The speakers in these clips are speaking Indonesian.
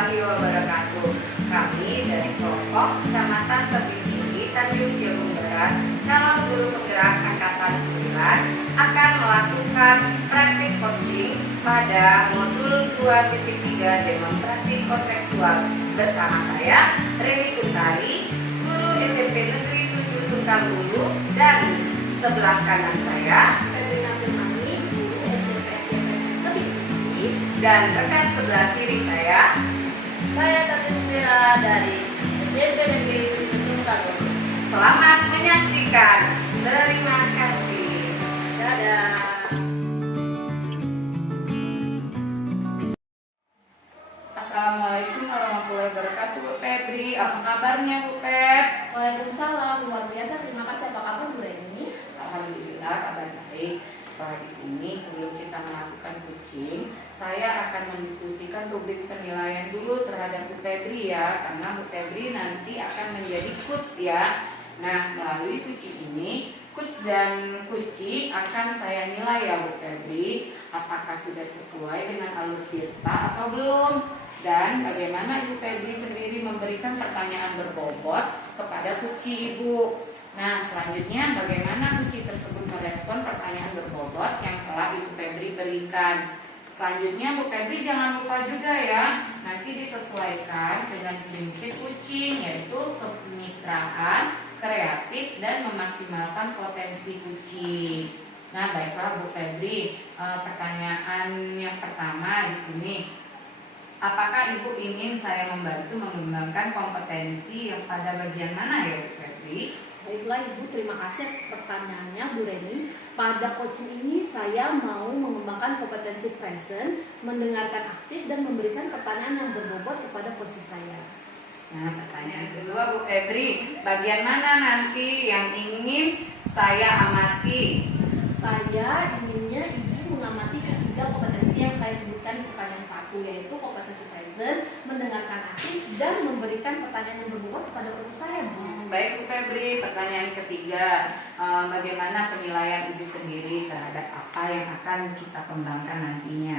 warahmatullahi wabarakatuh. Kami dari kelompok Kecamatan Tebing Tinggi, Tanjung Jabung Barat, calon guru penggerak angkatan 9 akan melakukan praktik coaching pada modul 2.3 demonstrasi kontekstual bersama saya, Reni Kuntari, guru SMP Negeri 7 Tungkal Hulu, dan sebelah kanan saya, dan rekan sebelah kiri saya Tati Sumira dari SMP Negeri 7 Tungkal Hulu. Selamat menyaksikan. Terima kasih. Dadah. Assalamualaikum warahmatullahi wabarakatuh, Bu Febri. Apa kabarnya, Bu Feb? Waalaikumsalam, luar biasa. Terima kasih. Apa kabar Bu Reni? Alhamdulillah, kabar baik. Di sini sebelum kita melakukan coaching, saya akan mendiskusikan rubrik penilaian dulu terhadap Bu Febri ya, karena Bu Febri nanti akan menjadi coach ya. Nah, melalui coaching ini, coach dan coachee akan saya nilai ya Bu Febri, apakah sudah sesuai dengan alur tirta atau belum, dan bagaimana Ibu Febri sendiri memberikan pertanyaan berbobot kepada coachee Ibu. Nah, selanjutnya bagaimana coachee tersebut merespon pertanyaan berbobot yang telah Ibu Febri berikan. Selanjutnya Bu Febri jangan lupa juga ya, nanti disesuaikan dengan prinsip coaching, yaitu kemitraan, kreatif, dan memaksimalkan potensi coaching. Nah, baiklah Bu Febri, pertanyaan yang pertama di sini, apakah Ibu ingin saya membantu mengembangkan kompetensi yang pada bagian mana ya Bu Febri? Baiklah Ibu, terima kasih atas pertanyaannya Bu Reni. Pada coaching ini saya mau mengembangkan kompetensi present, mendengarkan aktif, dan memberikan pertanyaan yang berbobot kepada coaching saya. Nah, pertanyaan kedua Bu Febri, bagian mana nanti yang ingin saya amati? Saya inginnya Ibu mengamati ketiga kompetensi yang saya sebutkan di pertanyaan 1, yaitu kompetensi present, mendengarkan aktif, dan memberikan pertanyaan yang berbobot kepada coaching saya, Bu. Baik Bu Febri, pertanyaan ketiga, bagaimana penilaian Ibu sendiri terhadap apa yang akan kita kembangkan nantinya?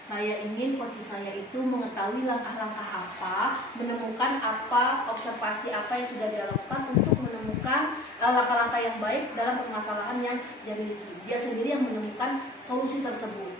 Saya ingin coaching saya itu mengetahui langkah-langkah apa, menemukan apa, observasi apa yang sudah dilakukan untuk menemukan langkah-langkah yang baik dalam permasalahan yang dimiliki. Dia sendiri yang menemukan solusi tersebut.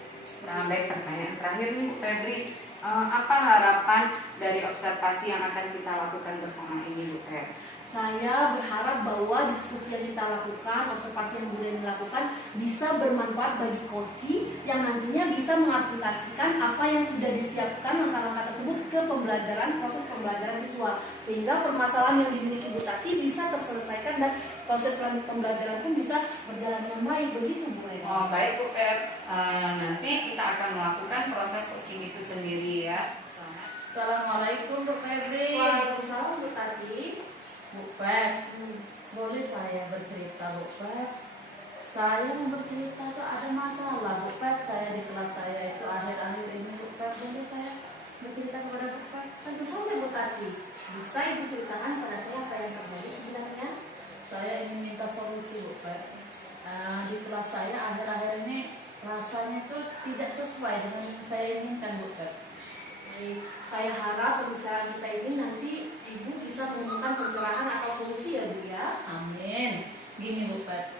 Nah, baik, pertanyaan terakhir nih Bu Febri, apa harapan dari observasi yang akan kita lakukan bersama ini Bu Febri? Saya berharap bahwa diskusi yang kita lakukan, observasi yang kemudian dilakukan bisa bermanfaat bagi coaching yang nantinya bisa mengaplikasikan apa yang sudah disiapkan langkah-langkah tersebut ke pembelajaran, proses pembelajaran siswa, sehingga permasalahan yang dimiliki Bu Tati bisa terselesaikan dan proses pembelajaran pun bisa berjalan dengan baik. Begitu Bu Eni. Oh, baik Bu Feb, nanti kita akan melakukan proses coaching itu sendiri ya. Assalamualaikum Bu Febri. Waalaikumsalam Bu Tati. Bu Feb, boleh saya bercerita Bu Feb? Saya mau bercerita tuh ada masalah Bu Feb. Saya di kelas saya itu akhir-akhir ini Bu Feb. Boleh saya bercerita kepada Bu Feb? Tentu saja Bu Tati. Bisa Ibu ceritakan pada saya apa yang terjadi sebenarnya? Saya ingin minta solusi Bu Feb. Di kelas saya akhir-akhir ini rasanya itu tidak sesuai dengan yang saya inginkan Bu Feb. Saya harap pembicaraan kita ini nanti Ibu bisa menemukan pencerahan atau solusi ya Bu ya. Amin. Gini Bu Feb,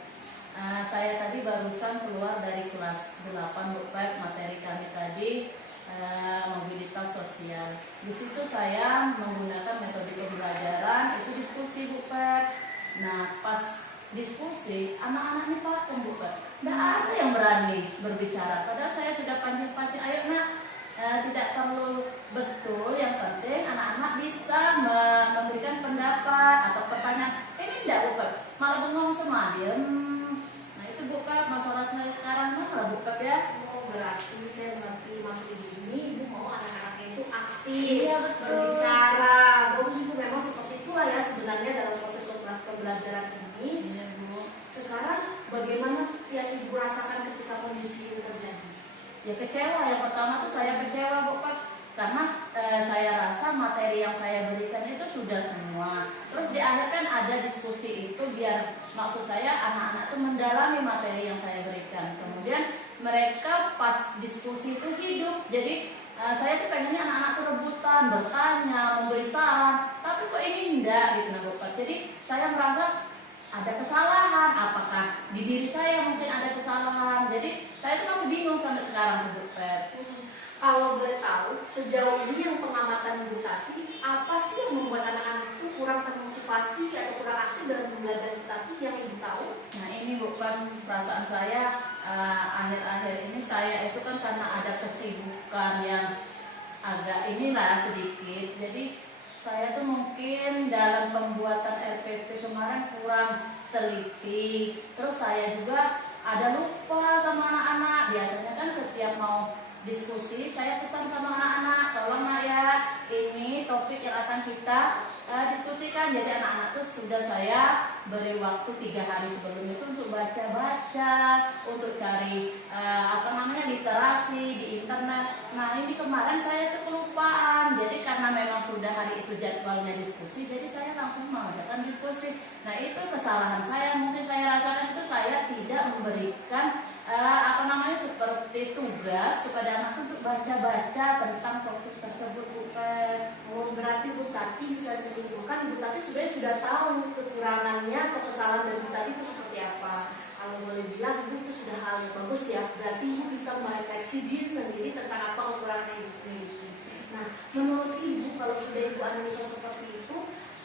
saya tadi barusan keluar dari kelas 8 Bu Feb. Materi kami tadi mobilitas sosial. Di situ saya menggunakan metode pembelajaran itu diskusi Bu Feb. Nah, pas diskusi anak-anak ini patung Bu Feb. Nggak ada yang berani berbicara. Padahal saya sudah panggil-panggil, ayo nak, tidak perlu betul, yang penting anak-anak bisa memberikan pendapat atau pertanyaan. Ini tidak Bu Feb, malah bengong semua, diem. Nah itu Bu Feb, masalah saya sekarang mana Bu Feb ya? Oh, berarti saya mengerti maksud Ibu ini, Ibu mau anak-anaknya itu aktif, Iya, betul. berbicara. Bagus Ibu, memang seperti itulah ya sebenarnya dalam proses pembelajaran ini. Iya Bu. Sekarang bagaimana yang Ibu rasakan ketika kondisi ini terjadi? Ya kecewa, yang pertama tuh saya kecewa Bu Feb, karena saya rasa materi yang saya berikan itu sudah semua. Terus di akhir kan ada diskusi itu biar maksud saya anak-anak tuh mendalami materi yang saya berikan. Kemudian mereka pas diskusi itu hidup. Jadi saya tuh pengennya anak-anak tuh rebutan masukan, bertanya, memberi saran, tapi kok ini enggak gitu nah Bu Pat. Jadi saya merasa ada kesalahan, apakah di diri saya mungkin ada kesalahan. Jadi saya tuh masih bingung sampai sekarang Bu Pat. Kalau boleh tahu, sejauh ini yang pengamatan Bu Tati, apa sih yang membuat anak-anak itu kurang termotivasi atau kurang aktif dalam belajar Bu Tati yang Ibu tahu? Nah ini bukan perasaan saya akhir-akhir ini saya itu kan karena ada kesibukan yang agak inilah sedikit. Jadi saya tuh mungkin dalam pembuatan RPP kemarin kurang teliti. Terus saya juga ada lupa sama anak-anak. Biasanya kan setiap mau diskusi saya pesan sama anak-anak, tolong nak ya, ini topik yang akan kita diskusikan. Jadi anak-anak tuh sudah saya beri waktu 3 hari sebelum itu untuk baca-baca, untuk cari literasi di internet. Nah ini kemarin saya tuh kelupaan. Jadi karena memang sudah hari itu jadwalnya diskusi, jadi saya langsung mengadakan diskusi. Nah itu kesalahan saya. Mungkin saya rasakan itu saya tidak memberikan seperti tugas kepada anak untuk baca-baca tentang topik tersebut, bukan. Oh, berarti Bu Tati bisa saya simpulkan, Bu Tati sebenarnya sudah tahu kekurangannya atau kesalahan dari Bu Tati itu seperti apa. Kalau boleh bilang, Ibu itu sudah hal yang bagus ya. Berarti Ibu bisa merefleksi diri sendiri tentang apa kekurangan yang Ibu miliki. Nah, menurut Ibu, kalau sudah Ibu analisa seperti itu,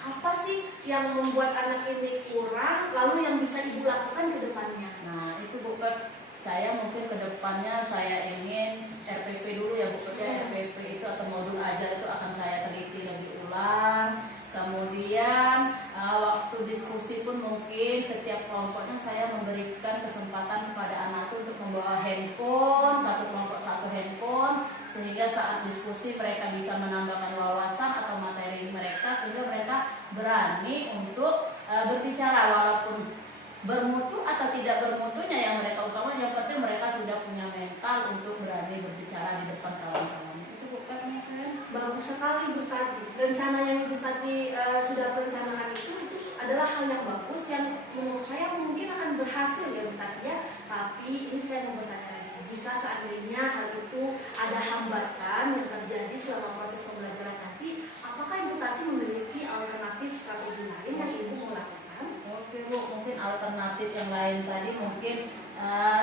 apa sih yang membuat anak ini kurang, lalu yang bisa Ibu lakukan ke depannya? Nah itu bukan. Saya mungkin kedepannya saya ingin RPP dulu ya Bu, RPP itu atau modul ajar itu akan saya teliti lebih ulang. Kemudian waktu diskusi pun mungkin setiap kelompoknya saya memberikan kesempatan kepada anak itu untuk membawa handphone, satu kelompok satu handphone, sehingga saat diskusi mereka bisa menambahkan wawasan atau materi mereka, sehingga mereka berani untuk berbicara walaupun bermutu atau tidak bermutunya yang mereka utama, yang penting mereka sudah punya mental untuk berani berbicara di depan kawan-kawan. Itu bukan kan? Bagus sekali Bu Tati. Rencana yang Bu Tati sudah perencanakan itu adalah hal yang bagus yang menurut saya mungkin akan berhasil ya Bu Tati ya. Tapi ini saya mau bertanya lagi, jika seandainya hal itu ada hambatan yang terjadi selama proses pembelajaran nanti, apakah Ibu Tati memiliki alternatif strategi lain yang Ibu mau lakukan? Oke Bu, mungkin alternatif yang lain tadi mungkin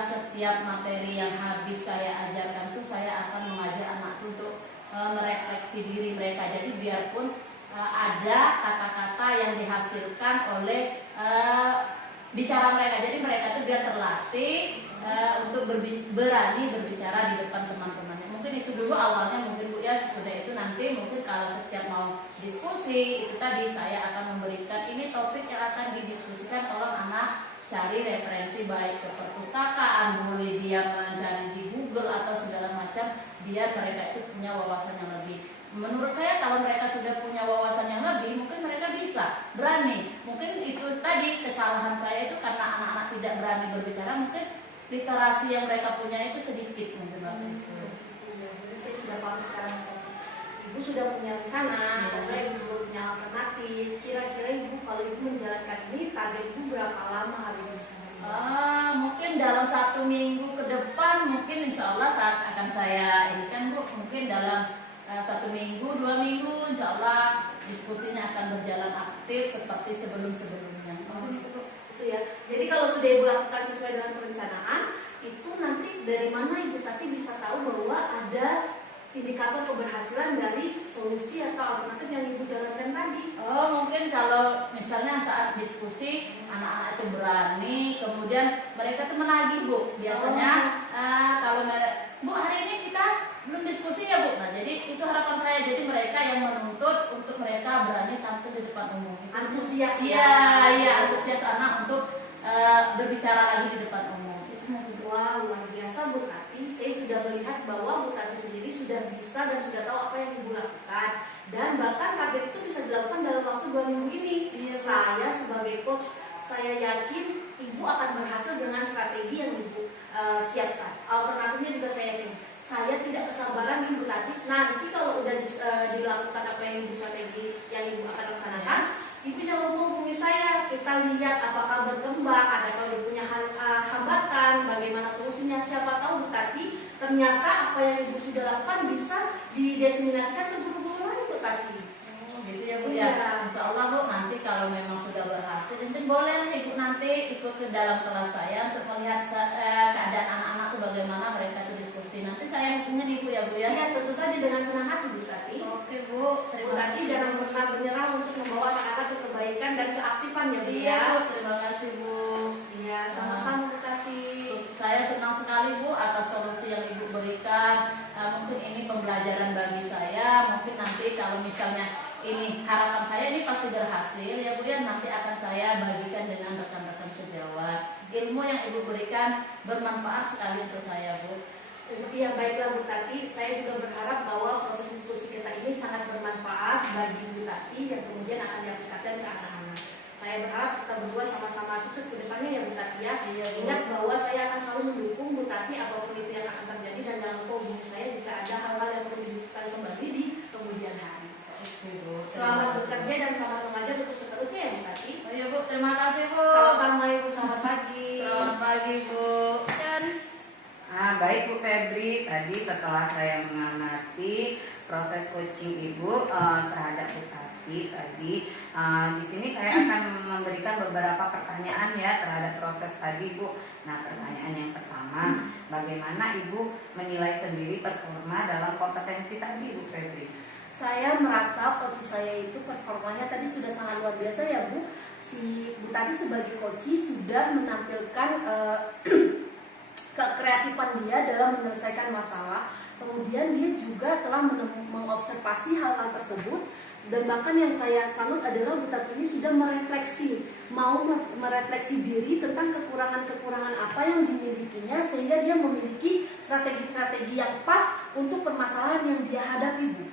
setiap materi yang habis saya ajarkan tuh saya akan mengajak anak untuk merefleksi diri mereka. Jadi biarpun ada kata-kata yang dihasilkan oleh bicara mereka, jadi mereka tuh biar terlatih untuk berani berbicara di depan teman-temannya. Mungkin itu dulu awalnya mungkin Bu ya, sudah itu nanti mungkin kalau setiap mau diskusi itu tadi saya akan memberikan ini topik yang akan didiskusikan, tolong anak cari referensi baik ke perpustakaan, boleh dia mencari di Google atau segala macam, biar mereka itu punya wawasan yang lebih. Menurut saya kalau mereka sudah punya wawasan yang lebih, mungkin mereka bisa berani. Mungkin itu tadi kesalahan saya itu karena anak-anak tidak berani berbicara, mungkin literasi yang mereka punya itu sedikit mungkin waktu itu. Jadi saya sudah paham sekarang. Ibu sudah punya rencana, kemudian Ibu juga punya alternatif. Kira-kira Ibu kalau Ibu menjalankan ini, target Ibu berapa lama hari ini bisa? Mungkin dalam 1 minggu ke depan, mungkin insya Allah saat akan saya ini kan Bu, mungkin dalam 1 minggu, 2 minggu, insya Allah diskusinya akan berjalan aktif seperti sebelum-sebelumnya. Mungkin itu Bu. Itu ya. Jadi kalau sudah Ibu lakukan sesuai dengan perencanaan, itu nanti dari mana Ibu Tati bisa tahu bahwa ada indikator keberhasilan dari solusi atau alternatif yang Ibu jalankan tadi? Mungkin kalau misalnya saat diskusi anak-anak itu berani, kemudian mereka tuh menagih Bu. Biasanya kalau Bu hari ini kita belum diskusi ya Bu. Nah jadi itu harapan saya. Jadi mereka yang menuntut untuk mereka berani tampil di depan umum. Antusias. Iya antusias anak untuk berbicara lagi di depan umum. Wah, luar biasa Bu Tati. Saya sudah melihat bahwa Bu Tati sendiri sudah bisa dan sudah tahu apa yang Ibu lakukan. Dan bahkan target itu bisa dilakukan dalam waktu 2 minggu ini. Iya, saya sebagai coach, saya yakin Ibu akan berhasil dengan strategi yang Ibu siapkan. Alternatifnya juga saya yakin. Saya tidak kesabaran Ibu Tati. Nanti kalau udah dilakukan apa yang Ibu strategi yang Ibu akan laksanakan, Ibu jangan menghubungi saya, kita lihat apakah berkembang, ada kalau punya hambatan, bagaimana solusinya. Siapa tahu Bu Tati ternyata apa yang Ibu sudah lakukan bisa dideseminasikan ke guru-guru lain. boleh Ibu nanti ikut ke dalam kelas saya untuk melihat keadaan anak-anak tuh bagaimana mereka tuh diskusi. Nanti saya hubungin Ibu ya Bu ya. Ya, tentu saja dengan senang hati Bu Tati. Oke Bu, Bu terima Tati kasih. jangan pernah menyerah untuk membawa anak-anak ke kebaikan dan keaktifan ya Bu Iya ya. Bu, terima kasih Bu. Iya, sama-sama Bu Tati. Saya senang sekali Bu atas solusi yang Ibu berikan. Mungkin ini pembelajaran bagi saya. Mungkin nanti kalau misalnya ini harapan saya ini pasti berhasil ya Bu ya. Nanti akan saya bagikan dengan rekan-rekan sejawat. Ilmu yang Ibu berikan bermanfaat sekali untuk saya Bu. Iya, baiklah Bu Tati, saya juga berharap bahwa proses diskusi kita ini sangat bermanfaat bagi Bu Tati yang kemudian akan diaplikasikan ke anak-anak. Saya berharap kita berdua sama-sama sukses ke depannya ya Bu Tati ya. Iya, Bu. Ingat bahwa saya akan selalu mendukung Bu Tati apapun itu yang akan terjadi, dan jangan lupa hubungi saya jika ada hal-hal yang perlu didiskusikan kembali di kemudian hari. Oke Bu. Selamat bekerja dan selamat mengajar untuk seterusnya ya Bu Tati. Oh iya Bu, terima kasih Bu. Sama-sama Ibu, selamat pagi. Selamat pagi Bu. Baik Bu Febri, tadi setelah saya mengamati proses coaching Ibu terhadap Bu Tati tadi, di sini saya akan memberikan beberapa pertanyaan ya terhadap proses tadi Bu. Nah, pertanyaan yang pertama, bagaimana Ibu menilai sendiri performa dalam kompetensi tadi Bu Febri? Saya merasa coach saya itu performanya tadi sudah sangat luar biasa ya Bu. Si Bu Tati sebagai coach sudah menampilkan kekreatifan dia dalam menyelesaikan masalah. Kemudian dia juga telah mengobservasi hal-hal tersebut, dan bahkan yang saya salut adalah Bu Tati ini sudah merefleksi diri tentang kekurangan-kekurangan apa yang dimilikinya, sehingga dia memiliki strategi-strategi yang pas untuk permasalahan yang dia hadapi Bu.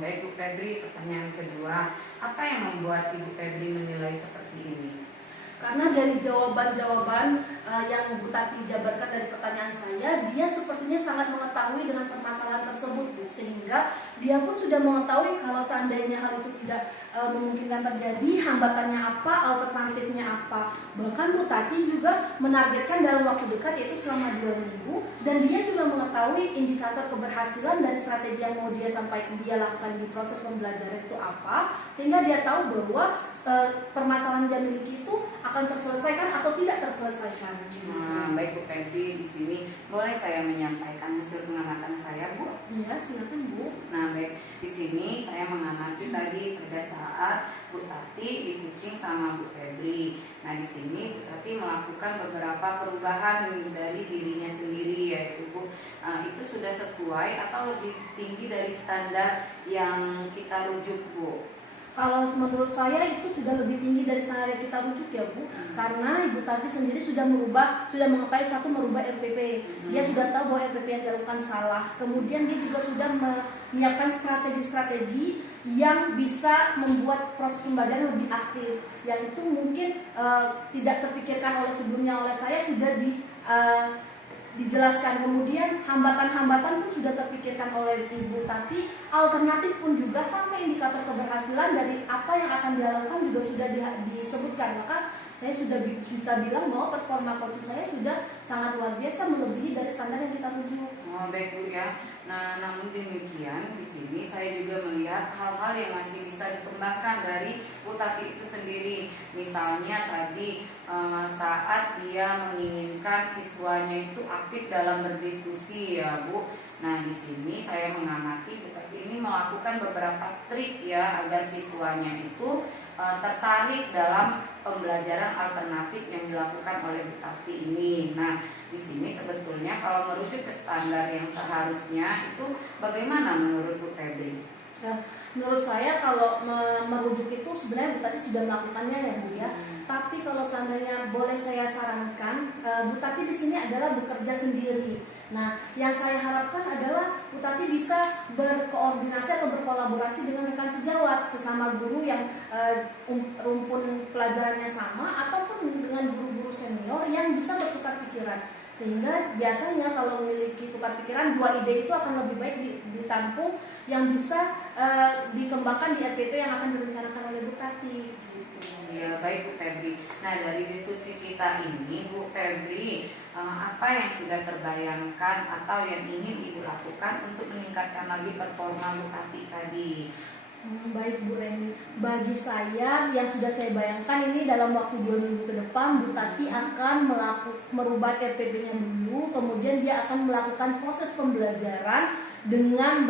Baik Bu Febri, pertanyaan kedua, apa yang membuat Ibu Febri menilai seperti ini? Karena dari jawaban-jawaban yang Bu Tati jabarkan dari pertanyaan saya, dia sepertinya sangat mengetahui dengan permasalahan tersebut Bu, sehingga dia pun sudah mengetahui kalau seandainya hal itu tidak memungkinkan terjadi, hambatannya apa, alternatifnya apa. Bahkan Bu Tati juga menargetkan dalam waktu dekat, yaitu selama 2 minggu, dan dia juga mengetahui indikator keberhasilan dari strategi yang mau dia lakukan di proses pembelajaran itu apa, sehingga dia tahu bahwa permasalahan yang dia miliki itu akan terselesaikan atau tidak terselesaikan. Baik Bu Febri, di sini boleh saya menyampaikan hasil pengamatan saya Bu? Iya, silakan Bu. Nah, baik, di sini saya mengamati tadi pada saat Bu Tati di coaching sama Bu Febri. Nah, di sini Bu Tati melakukan beberapa perubahan dari dirinya sendiri, yaitu Bu, itu sudah sesuai atau lebih tinggi dari standar yang kita rujuk Bu? Kalau menurut saya itu sudah lebih tinggi dari standar yang kita rujuk ya Bu, karena Ibu Tati sendiri sudah mengetahui satu merubah RPP. Dia sudah tahu bahwa RPP yang dilakukan salah. Kemudian dia juga sudah menyiapkan strategi-strategi yang bisa membuat proses pembelajaran lebih aktif. Yang itu mungkin tidak terpikirkan sebelumnya oleh saya, sudah dijelaskan. Kemudian hambatan-hambatan pun sudah terpikirkan oleh Ibu Tati, alternatif pun juga, sampai indikator keberhasilan dari apa yang akan dilakukan juga sudah disebutkan. Maka saya sudah bisa bilang bahwa performa coach saya sudah sangat luar biasa, melebihi dari standar yang kita rujuk. Baik Bu ya. Nah, namun demikian di sini saya juga melihat hal-hal yang masih bisa dikembangkan dari Bu Tati itu sendiri. Misalnya tadi saat dia menginginkan siswanya itu aktif dalam berdiskusi ya Bu. Nah, di sini saya mengamati Bu Tati ini melakukan beberapa trik ya agar siswanya itu tertarik dalam pembelajaran alternatif yang dilakukan oleh Bu Tati ini. Nah, di sini sebetulnya kalau merujuk ke standar yang seharusnya itu bagaimana menurut Bu Febri? Menurut saya kalau merujuk itu sebenarnya Bu Tati sudah melakukannya ya Bu ya. Tapi kalau seandainya boleh saya sarankan, Bu Tati di sini adalah bekerja sendiri. Nah, yang saya harapkan adalah Bu Tati bisa berkoordinasi atau berkolaborasi dengan rekan sejawat, sesama guru yang rumpun pelajarannya sama, ataupun dengan guru-guru senior yang bisa bertukar pikiran. Sehingga biasanya kalau memiliki tukar pikiran, 2 ide itu akan lebih baik ditampung yang bisa dikembangkan di RPP yang akan direncanakan oleh Bu Tati. Ya, baik Bu Febri. Nah, dari diskusi kita ini Bu Febri, apa yang sudah terbayangkan atau yang ingin Ibu lakukan untuk meningkatkan lagi performa Bu Tati tadi? Baik Bu Reni, bagi saya yang sudah saya bayangkan ini dalam waktu 2 minggu ke depan Bu Tati akan merubah RPP-nya dulu, kemudian dia akan melakukan proses pembelajaran dengan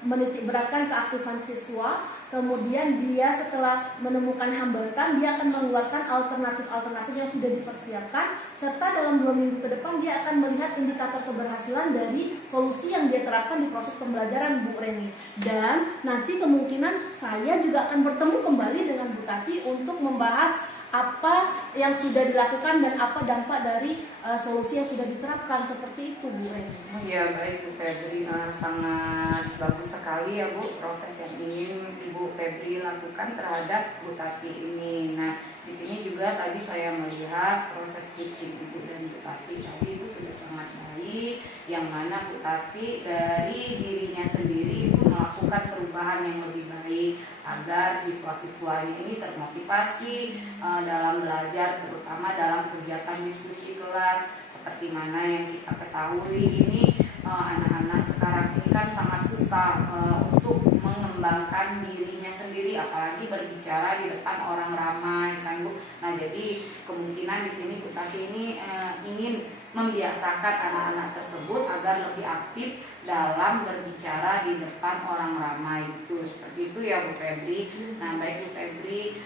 menitik beratkan keaktifan siswa. Kemudian dia setelah menemukan hambatan, dia akan mengeluarkan alternatif-alternatif yang sudah dipersiapkan, serta dalam 2 minggu ke depan dia akan melihat indikator keberhasilan dari solusi yang dia terapkan di proses pembelajaran Bu Reni. Dan nanti kemungkinan saya juga akan bertemu kembali dengan Bu Tati untuk membahas apa yang sudah dilakukan dan apa dampak dari solusi yang sudah diterapkan, seperti itu Bu Reni. Iya baik Bu Febri, sangat bagus sekali ya Bu proses yang ingin Ibu Febri lakukan terhadap Bu Tati ini. Nah di sini juga tadi saya melihat proses coaching Ibu dan Bu Tati tadi itu sudah sangat baik, yang mana Bu Tati dari dirinya sendiri itu melakukan perubahan yang lebih baik agar siswa-siswanya ini termotivasi dalam belajar, terutama dalam kegiatan diskusi kelas. Seperti mana yang kita ketahui ini anak-anak sekarang ini kan sangat susah untuk mengembangkan dirinya sendiri, apalagi berbicara di depan orang ramai kan Bu. Nah jadi kemungkinan di sini Bu Tati ini ingin membiasakan anak-anak tersebut agar lebih aktif dalam berbicara di depan orang ramai itu. Seperti itu ya Bu Febri. Nah baik Bu Febri,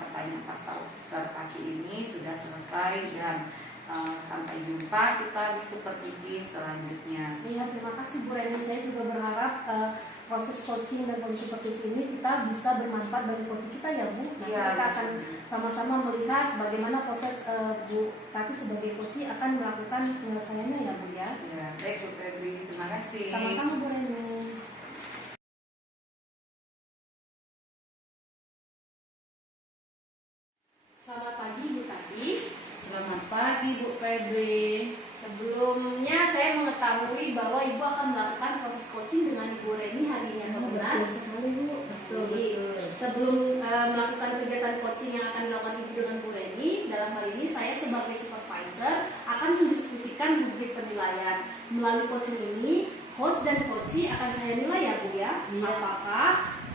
pertanyaan pasca observasi ini sudah selesai dan sampai jumpa kita di supervisi selanjutnya. Iya, terima kasih Bu Reni. Saya juga berharap proses coaching dan proses supervisi ini kita bisa bermanfaat bagi coach kita ya Bu. Nanti Ya, kita akan sama-sama melihat bagaimana proses Bu Tati sebagai coach akan melakukan penyelesaiannya ya Bu ya. Ya, baik Bu Febri, terima kasih. Sama-sama Bu Reni. Selamat pagi Bu Tati. Selamat pagi Bu Febri. Sebelumnya saya mengetahui bahwa Ibu akan melakukan proses coaching dengan Ibu Reni hari ini. Betul sekali Bu. Jadi sebelum melakukan kegiatan coaching yang akan dilakukan Ibu dengan Bu Reni, dalam hal ini saya sebagai supervisor akan mendiskusikan rubrik penilaian. Melalui coaching ini, coach dan coachee akan saya nilai ya Bu ya. Iya. Apakah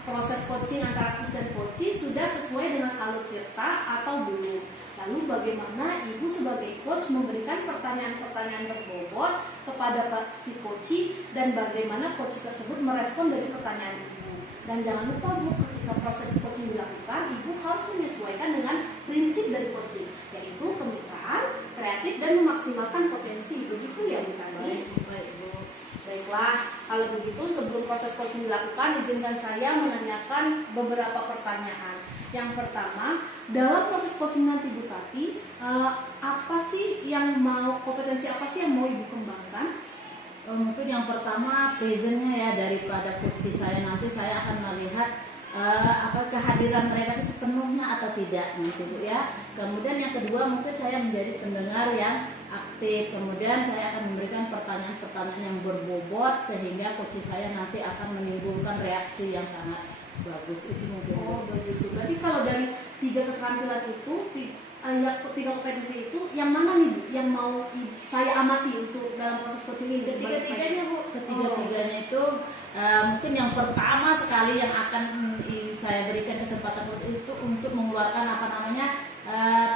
proses coaching antara coach dan coachee sudah sesuai dengan alur cerita atau belum? Lalu bagaimana Ibu sebagai coach memberikan pertanyaan-pertanyaan berbobot kepada si coachee dan bagaimana coachee tersebut merespon dari pertanyaan Ibu. Dan jangan lupa Bu, ketika proses coaching dilakukan, Ibu harus menyesuaikan dengan prinsip dari coaching, yaitu kemitraan, kreatif, dan memaksimalkan potensi. Begitu ya Bu Tati? Baik Bu. Baiklah, kalau begitu sebelum proses coaching dilakukan, izinkan saya menanyakan beberapa pertanyaan. Yang pertama, dalam proses coaching nanti Bu Tati, apa sih yang kompetensi apa sih yang mau Ibu kembangkan? Mungkin yang pertama presentnya ya, daripada coach saya nanti saya akan melihat kehadiran mereka itu sepenuhnya atau tidak nanti Bu ya. Kemudian yang kedua mungkin saya menjadi pendengar yang aktif. Kemudian saya akan memberikan pertanyaan-pertanyaan yang berbobot sehingga coach saya nanti akan menimbulkan reaksi yang sangat bagus. Itu mungkin. Oh begitu. Berarti kalau dari 3 keterampilan itu, 3 kompetensi itu, yang mana nih Bu yang mau saya amati untuk dalam proses coaching ini? Ketiga-tiganya Bu. Ketiga-tiganya itu mungkin yang pertama sekali yang akan saya berikan kesempatan itu untuk mengeluarkan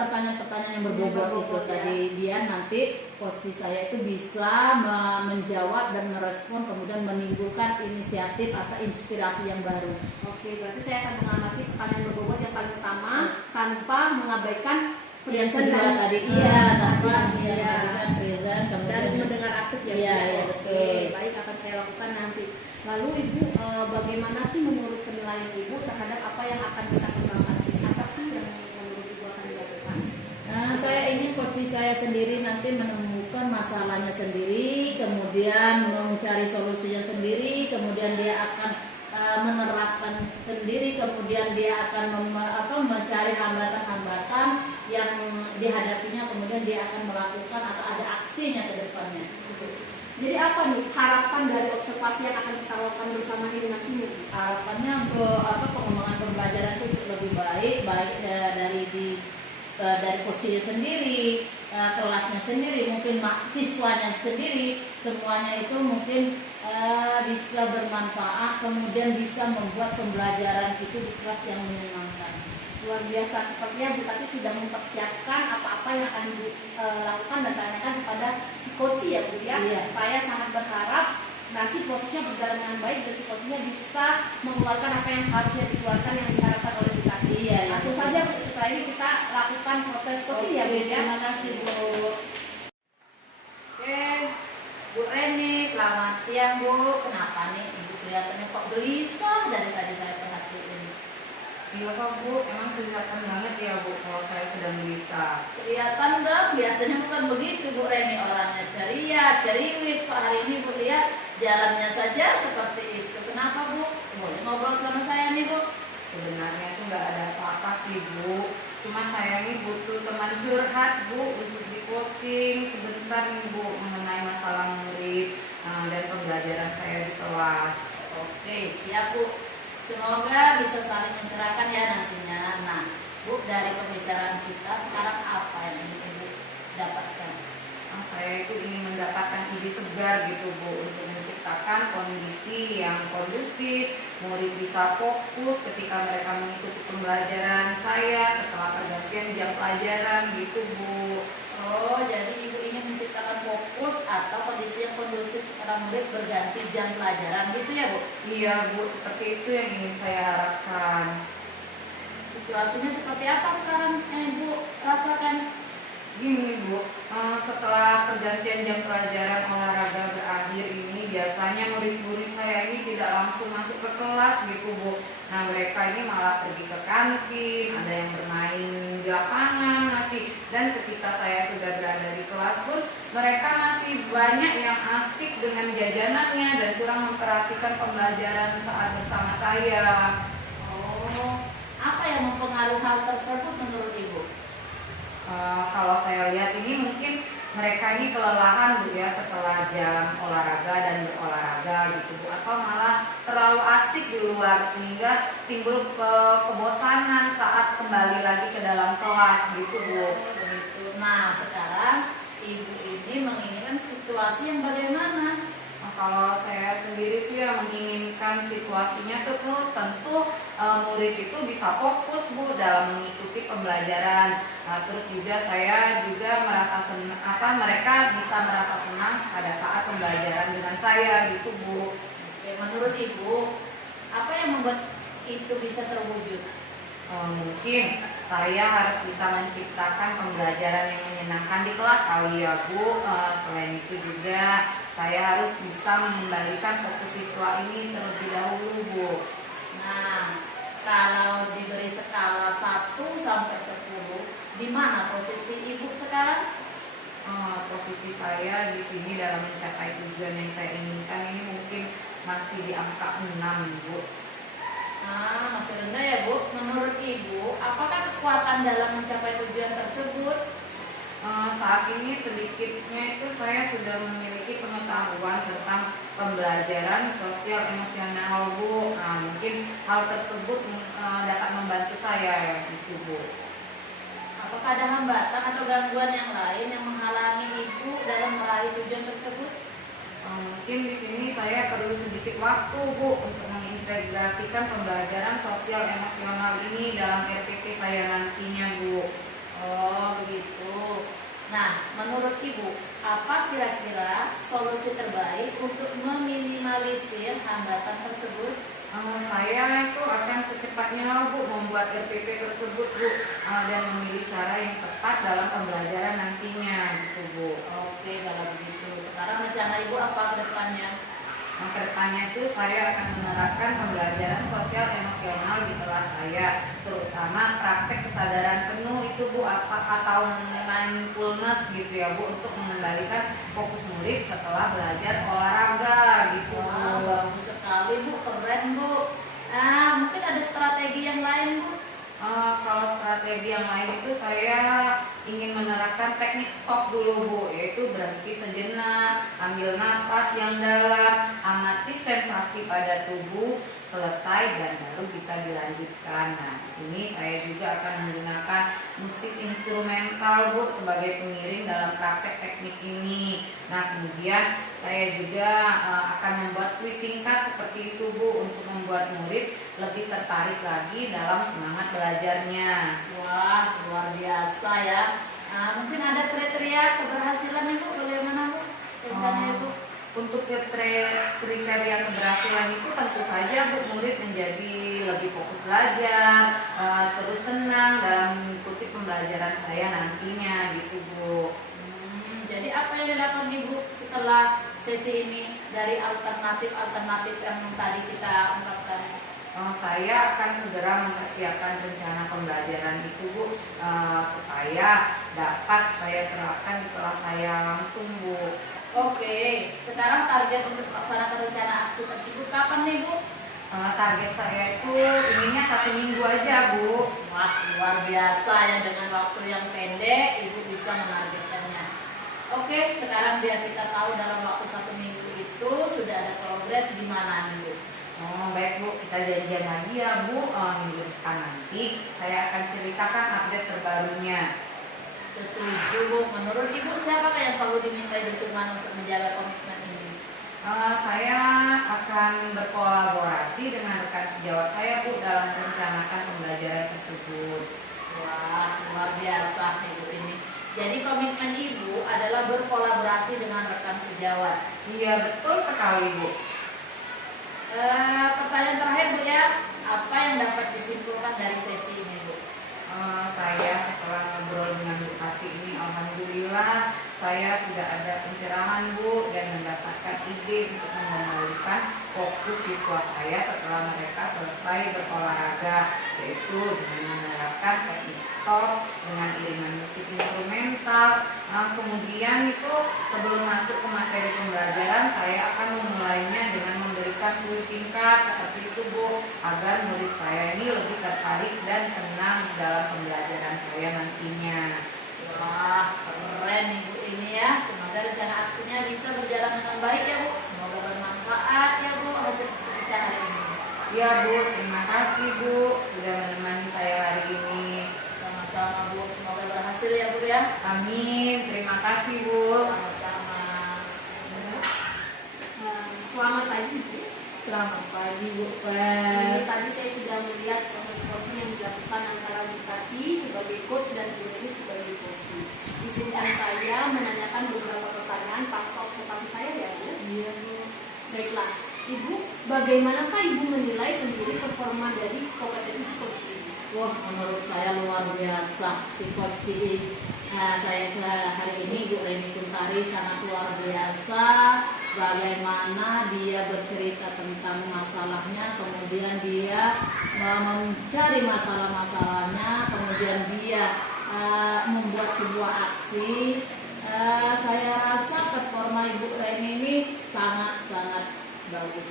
pertanyaan-pertanyaan yang berbobot itu ya. tadi, dia nanti coach saya itu bisa menjawab dan merespon, kemudian menimbulkan inisiatif atau inspirasi yang baru. Oke, berarti saya akan mengamati pertanyaan berbobot yang paling utama tanpa mengabaikan Yang present kedua dan tadi tanpa mengabaikan present, dan kemudian mendengar aktif ya. Iya, Bu? iya, Oke, betul. baik, akan saya lakukan nanti. Lalu Ibu, bagaimana sih menurut penilaian Ibu terhadap apa yang akan kita kembangkan ini? Apa sih yang menurut Ibu akan dilakukan? Saya ingin coach saya sendiri nanti menemukan masalahnya sendiri, kemudian mencari solusinya sendiri, kemudian dia akan menerapkan sendiri, kemudian dia akan mencari hambatan-hambatan yang dihadapinya, kemudian dia akan melakukan atau ada aksinya ke depannya. Jadi apa nih harapan dari observasi yang akan kita lakukan bersama ini nantinya? Harapannya untuk pengembangan pembelajaran itu lebih baik dari coachnya sendiri, kelasnya sendiri, mungkin mahasiswanya sendiri, semuanya itu mungkin bisa bermanfaat, kemudian bisa membuat pembelajaran itu di kelas yang menyenangkan. Luar biasa, sepertinya Bu Tati sudah mempersiapkan apa-apa yang akan Ibu lakukan dan tanyakan kepada si coach ya Bu ya. Iya. Saya sangat berharap nanti prosesnya berjalan dengan baik dan si coachnya bisa mengeluarkan apa yang seharusnya dikeluarkan yang diharapkan oleh Bu Tati. Iya, iya. Langsung saja Bu, setelah ini kita lakukan proses coaching ya Bu ya. Terima kasih Bu. Oke, Bu Reni, selamat siang Bu. Kenapa nih Ibu kelihatannya kok gelisah dari tadi saya perhatiin? Iya Kak Bu, emang kelihatan banget ya Bu kalau saya sedang gelisah. Kelihatan dong, biasanya bukan begitu Bu Reni, orangnya ceria, ceriwis. Kok hari ini Bu lihat jalannya saja seperti itu. Kenapa Bu? Boleh ngobrol sama saya nih Bu? Sebenarnya itu nggak ada apa-apa sih Bu. Cuma saya nih butuh teman curhat Bu untuk di-posting sebentar nih Bu mengenai masalah murid dan pembelajaran saya di kelas. Oke, siap Bu. Semoga bisa saling mencerahkan ya nantinya. Nah, Bu, dari pembicaraan kita sekarang apa yang ingin Ibu dapatkan? Saya itu ingin mendapatkan ide segar gitu Bu untuk menciptakan kondisi yang kondusif, murid bisa fokus ketika mereka mengikuti pembelajaran saya setelah pergantian jam pelajaran gitu Bu. Oh, jadi Ibu ingin menciptakan fokus atau kondisi yang kondusif setelah murid berganti jam pelajaran gitu ya Bu? Iya Bu, seperti itu yang ingin saya harapkan. Situasinya seperti apa sekarang yang Ibu rasakan? Gini Bu, setelah pergantian jam pelajaran olahraga berakhir ini biasanya murid-murid saya ini tidak langsung masuk ke kelas gitu Bu. Nah mereka ini malah pergi ke kantin, ada yang bermain di lapangan masih. Dan ketika saya sudah berada di kelas pun mereka masih banyak yang asik dengan jajanannya dan kurang memperhatikan pembelajaran saat bersama saya. Oh, apa yang mempengaruhi hal tersebut menurut Ibu? Kalau saya lihat ini mungkin mereka ini kelelahan Bu ya setelah jam olahraga dan berolahraga gitu Bu, atau malah terlalu asik di luar sehingga timbul kebosanan saat kembali lagi ke dalam kelas gitu Bu. Begitu. Nah, sekarang Ibu ini menginginkan situasi yang bagaimana? Kalau saya sendiri tuh ya menginginkan situasinya tuh tentu murid itu bisa fokus Bu dalam mengikuti pembelajaran. Nah, terus juga saya juga merasa senang, mereka bisa merasa senang pada saat pembelajaran dengan saya gitu Bu. Oke, menurut Ibu, apa yang membuat itu bisa terwujud? Mungkin saya harus bisa menciptakan pembelajaran yang menyenangkan di kelas kali ya Bu. Selain itu juga saya harus bisa mengembalikan fokus siswa ini terlebih dahulu Bu. Nah, kalau diberi skala 1 sampai 10, di mana posisi Ibu sekarang? Posisi saya di sini dalam mencapai tujuan yang saya inginkan ini mungkin masih di angka 6 Bu. Nah, masih rendah ya Bu. Menurut Ibu, apakah kekuatan dalam mencapai tujuan tersebut? Saat ini sedikitnya itu saya sudah memiliki pengetahuan tentang pembelajaran sosial emosional Bu. Nah, mungkin hal tersebut dapat membantu saya ya itu Bu. Apakah ada hambatan atau gangguan yang lain yang menghalangi Ibu dalam meraih tujuan tersebut? Mungkin di sini saya perlu sedikit waktu Bu untuk mengintegrasikan pembelajaran sosial emosional ini dalam RPP saya nantinya Bu. Oh, begitu. Nah, menurut Ibu, apa kira-kira solusi terbaik untuk meminimalisir hambatan tersebut? Saya itu akan secepatnya Bu membuat RPP tersebut Bu dan memilih cara yang tepat dalam pembelajaran nantinya gitu Bu. Oke, kalau begitu. Sekarang rencana Ibu apa ke depannya? Nah, kedepannya itu saya akan menerapkan pembelajaran sosial emosional di kelas saya, terutama praktek kesadaran penuh itu Bu atau mindfulness gitu ya Bu, untuk mengembalikan fokus murid setelah belajar olahraga gitu Bu. Wah, bagus sekali Bu, keren Bu. Nah, mungkin ada strategi yang lain Bu? Kalau strategi yang lain itu saya ingin menerapkan teknik stop dulu Bu, yaitu berhenti sejenak, ambil nafas yang dalam, amati sensasi pada tubuh, selesai dan baru bisa dilanjutkan. Nah, di sini saya juga akan menggunakan musik instrumental Bu sebagai pengiring dalam praktek teknik ini. Nah, kemudian Saya juga akan membuat kuis singkat seperti itu Bu, untuk membuat murid lebih tertarik lagi dalam semangat belajarnya. Wah, luar biasa ya. Mungkin ada kriteria keberhasilan Ibu, bagaimana Bu? Rencananya Ibu? Untuk kriteria keberhasilan itu tentu saja Bu, murid menjadi lebih fokus belajar, terus senang dalam mengikuti pembelajaran saya nantinya gitu Bu. Jadi apa yang dilakukan Ibu setelah sesi ini dari alternatif yang tadi kita ungkapkan? Saya akan segera mempersiapkan rencana pembelajaran itu Bu, supaya dapat saya terapkan di kelas saya langsung Bu. Oke, sekarang target untuk melaksanakan rencana aksi tersebut kapan nih Bu? Target saya itu inginnya 1 minggu aja Bu. Wah, luar biasa ya, dengan waktu yang pendek Ibu bisa menargetkannya. Oke, sekarang biar kita tahu dalam waktu 1 minggu itu sudah ada progres di mana nih Bu? Baik Bu, kita janjian lagi ya Bu, minggu depan nanti saya akan ceritakan update terbarunya. Setuju Bu. Menurut Ibu siapa yang perlu dimintai dukungan untuk menjaga komitmen ini? Saya akan berkolaborasi dengan rekan sejawat saya Bu dalam merencanakan pembelajaran tersebut. Wah, luar biasa Ibu ini. Jadi komitmen Ibu adalah berkolaborasi dengan rekan sejawat. Iya betul sekali Bu. Pertanyaan terakhir Bu ya, apa yang dapat disimpulkan dari sesi ini Bu? Saya setelah ngobrol dengan Bu Tati ini, alhamdulillah saya sudah ada pencerahan Bu, dan mendapatkan ide untuk mengembalikan fokus siswa saya setelah mereka selesai berolahraga, yaitu dengan menerapkan teknik stop dengan iringan musik instrumental. Kemudian itu sebelum masuk ke materi pembelajaran, saya akan memulainya dengan memberikan kuis singkat seperti itu Bu, agar murid saya ini lebih tertarik dan senang dalam pembelajaran saya nantinya. Wah, keren Ibu ini ya. Semoga rencana aksinya bisa berjalan dengan baik ya Bu. Semoga bermanfaat ya Bu hasil diskusi kita hari ini. Ya Bu, terima kasih Bu sudah menemani saya hari ini. Sama-sama Bu, semoga berhasil ya Bu ya. Amin, terima kasih Bu. Sama-sama. Selamat pagi Bu. Selamat pagi Bu. Ini tadi saya sudah melihat proses coaching yang dilakukan antara Bu Tati sebagai coach dan Bu Reni sebagai coaching. Izinkan saya menanyakan beberapa pertanyaan pasca observasi saya ya Bu. Iya Bu. Baiklah, Ibu, bagaimanakah Ibu menilai sendiri performa dari kompetensi coaching ini? Wah, menurut saya luar biasa si coaching. Saya hari ini Bu Reni Kuntari sangat luar biasa. Bagaimana dia bercerita tentang masalahnya, kemudian dia mencari masalah-masalahnya, kemudian dia membuat sebuah aksi. Saya rasa performa Ibu Reni ini sangat-sangat bagus.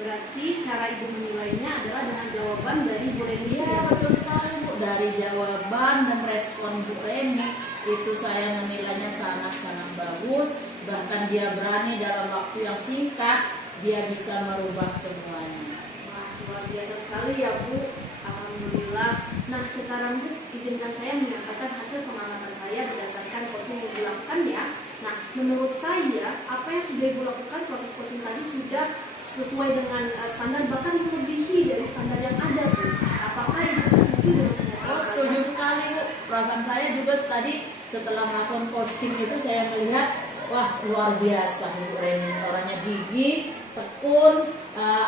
Berarti cara Ibu menilainya adalah dengan jawaban dari Bu Reni. Iya, betul sekali Bu. Dari jawaban dan respon Bu Reni itu saya menilainya sangat-sangat bagus. Bahkan dia berani dalam waktu yang singkat dia bisa merubah semuanya. Wah, luar biasa sekali ya Bu. Alhamdulillah. Nah sekarang Bu, izinkan saya menyampaikan hasil pengamatan saya berdasarkan coaching yang dilakukan ya. Nah menurut saya apa yang sudah Ibu lakukan proses coaching tadi sudah sesuai dengan standar, bahkan melebihi dari standar yang ada Bu. Apakah Ibu setuju dengan pendapat Oh, setuju sekali Bu. Perasaan saya juga tadi setelah melakukan coaching itu saya melihat wah luar biasa Ibu Reni, orangnya gigih, tekun,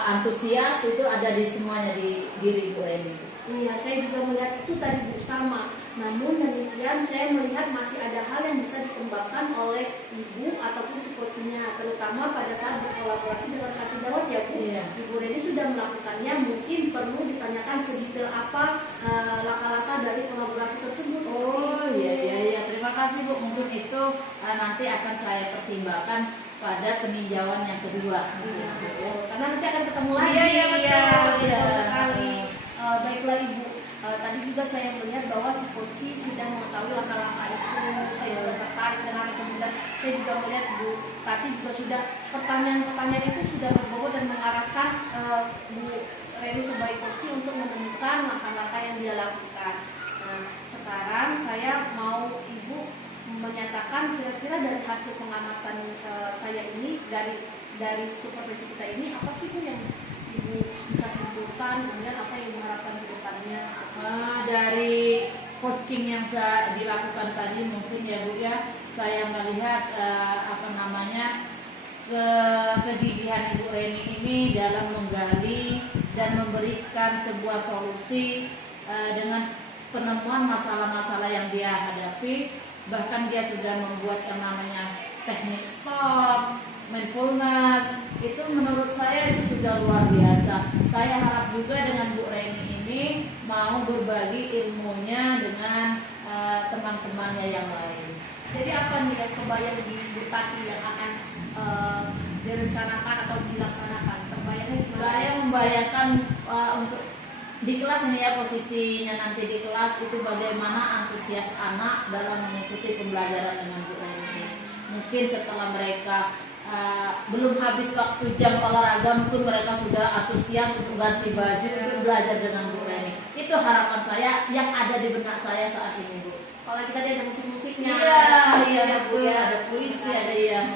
antusias, itu ada di semuanya di diri Ibu Reni. Iya, saya juga melihat itu tadi Bu sama. Namun demikian saya melihat masih ada hal yang bisa dikembangkan oleh Ibu ataupun si coachingnya, terutama pada saat berkolaborasi dengan rekan sejawat ya Bu. Iya. Ibu Reni sudah melakukannya, mungkin perlu ditanyakan sedetail apa langkah-langkah dari kolaborasi tersebut. Oh iya, terima kasih Bu. Mungkin itu nanti akan saya pertimbangkan pada peninjauan yang kedua. Iya, karena nanti akan ketemu lagi. Iya, Betul sekali. Baiklah Ibu, tadi juga saya melihat bahwa si coach sudah mengetahui langkah-langkah itu. Saya juga tertarik dengan kemudian saya juga melihat Bu Tati juga sudah pertanyaan-pertanyaan itu sudah berbobot dan mengarahkan Bu Reni sebagai coach untuk menemukan langkah-langkah yang dia lakukan. Nah, sekarang saya mau Ibu menyatakan kira-kira dari hasil pengamatan saya ini, dari supervisi kita ini, apa sih Bu yang Ibu bisa simpulkan, kemudian apa yang diharapkan ke depannya? Dari coaching yang saya dilakukan tadi mungkin ya Bu ya, saya melihat kegigihan Ibu Reni ini dalam menggali dan memberikan sebuah solusi dengan penemuan masalah-masalah yang dia hadapi. Bahkan dia sudah membuat yang namanya teknik stop, mindfulness. Itu menurut saya itu sudah luar biasa. Saya harap juga dengan Bu Reni ini mau berbagi ilmunya dengan teman-temannya yang lain. Jadi apa nih yang kebayang di Bupati yang akan direncanakan atau dilaksanakan? Terbayangnya gimana? Saya membayangkan untuk di kelas ini ya, posisinya nanti di kelas itu bagaimana antusias anak dalam mengikuti pembelajaran dengan Bu Reni. Mungkin setelah mereka belum habis waktu jam olahraga, mungkin mereka sudah antusias untuk ganti baju untuk belajar dengan Bu Reni. Itu harapan saya yang ada di benak saya saat ini, Bu. Kalau kita ada musik-musiknya, Iya, Bu ya, ada puisi, ada yang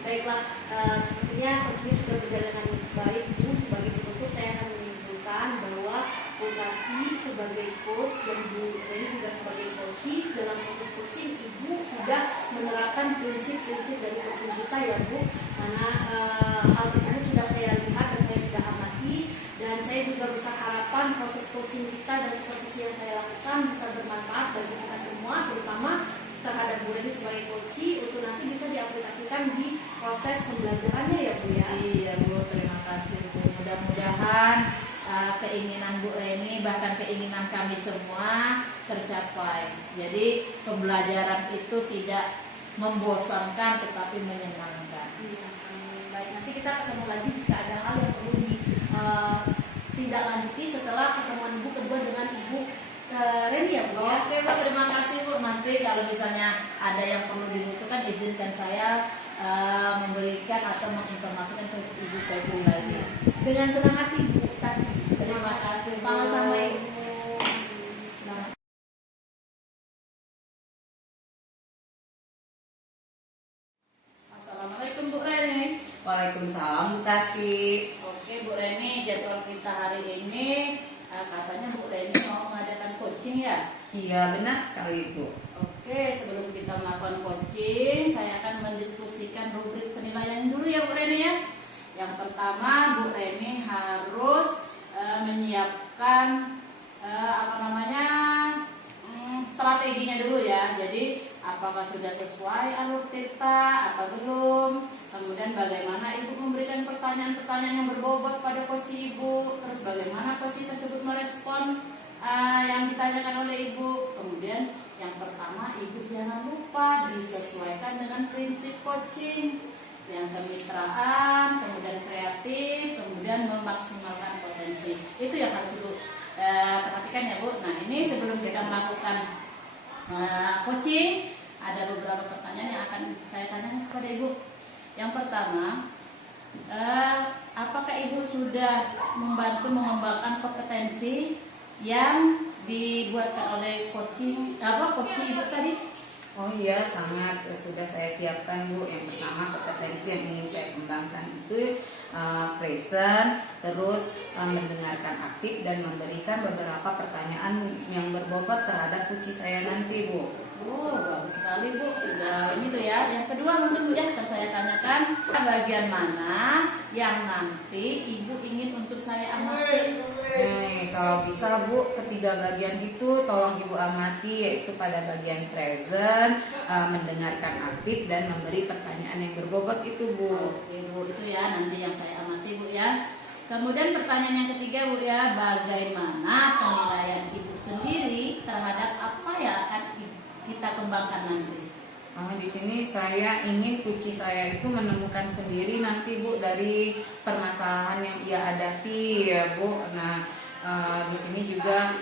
baiklah, sepertinya proses sudah berjalan dengan baik Bu. Sebagai penutup saya akan menyimpulkan bahwa Bu Tati sebagai coach dan Bu Reni juga sebagai coaching, dalam proses coaching Ibu sudah menerapkan prinsip-prinsip dari coaching kita ya Bu, karena hal tersebut sudah saya lihat dan saya sudah amati, dan saya juga besar harapan proses coaching kita dan supervisi yang saya lakukan bisa bermanfaat bagi kita semua, terutama terhadap Bu Reni sebagai coaching, untuk nanti bisa diaplikasikan di proses pembelajarannya ya Bu ya. Iya Bu, terima kasih Bu. Mudah-mudahan keinginan Bu Reni, bahkan keinginan kami semua tercapai. Jadi pembelajaran itu tidak membosankan tetapi menyenangkan. Iya, baik, nanti kita ketemu lagi jika ada hal yang perlu ditindaklanjuti setelah pertemuan Ibu kedua dengan Ibu Reni ya Bu ya. Oke Bu, terima kasih Bu. Nanti kalau misalnya ada yang perlu dibutuhkan, izinkan saya memberikan atau menginformasikan ke Ibu Pepu lagi. Dengan senang hati Bu Tati. Terima kasih Bu. Sama-sama Ibu. Selamat. Assalamualaikum Bu Reni. Waalaikumsalam Bu Tati. Oke Bu Reni, jadwal kita hari ini katanya Bu Reni mau mengadakan coaching ya? Iya benar sekali Bu. Oke, sebelum kita melakukan coaching, saya akan mendiskusikan rubrik penilaian dulu ya Bu Reni ya. Yang pertama Bu Reni harus menyiapkan strateginya dulu ya. Jadi apakah sudah sesuai alur kita atau belum? Kemudian bagaimana Ibu memberikan pertanyaan-pertanyaan yang berbobot pada coach Ibu. Terus bagaimana coach tersebut merespon yang ditanyakan oleh Ibu. Kemudian yang pertama, Ibu jangan lupa disesuaikan dengan prinsip coaching, yang kemitraan, kemudian kreatif, kemudian memaksimalkan potensi. Itu yang harus Ibu perhatikan ya Bu. Nah ini sebelum kita melakukan coaching, ada beberapa pertanyaan yang akan saya tanyakan kepada Ibu. Yang pertama, apakah Ibu sudah membantu mengembangkan kompetensi yang dibuatkan oleh coaching Ibu tadi? Oh iya, sangat sudah saya siapkan Bu. Yang pertama kompetensi yang ingin saya kembangkan itu present, terus mendengarkan aktif dan memberikan beberapa pertanyaan yang berbobot terhadap coach saya nanti Bu. Oh, bagus sekali Bu. Sudah ini tuh ya. Yang kedua mungkin Bu ya, akan saya tanyakan bagian mana yang nanti Ibu ingin untuk saya amati. Kalau bisa Bu, ketiga bagian itu tolong Ibu amati, yaitu pada bagian present, mendengarkan aktif dan memberi pertanyaan yang berbobot itu Bu. Oke Bu, itu ya nanti yang saya amati Bu ya. Kemudian pertanyaan yang ketiga Bu ya, bagaimana penilaian Ibu sendiri terhadap apa yang akan kita kembangkan nanti? Di sini saya ingin coach saya itu menemukan sendiri nanti Bu dari permasalahan yang ia hadapi ya Bu. Nah di sini juga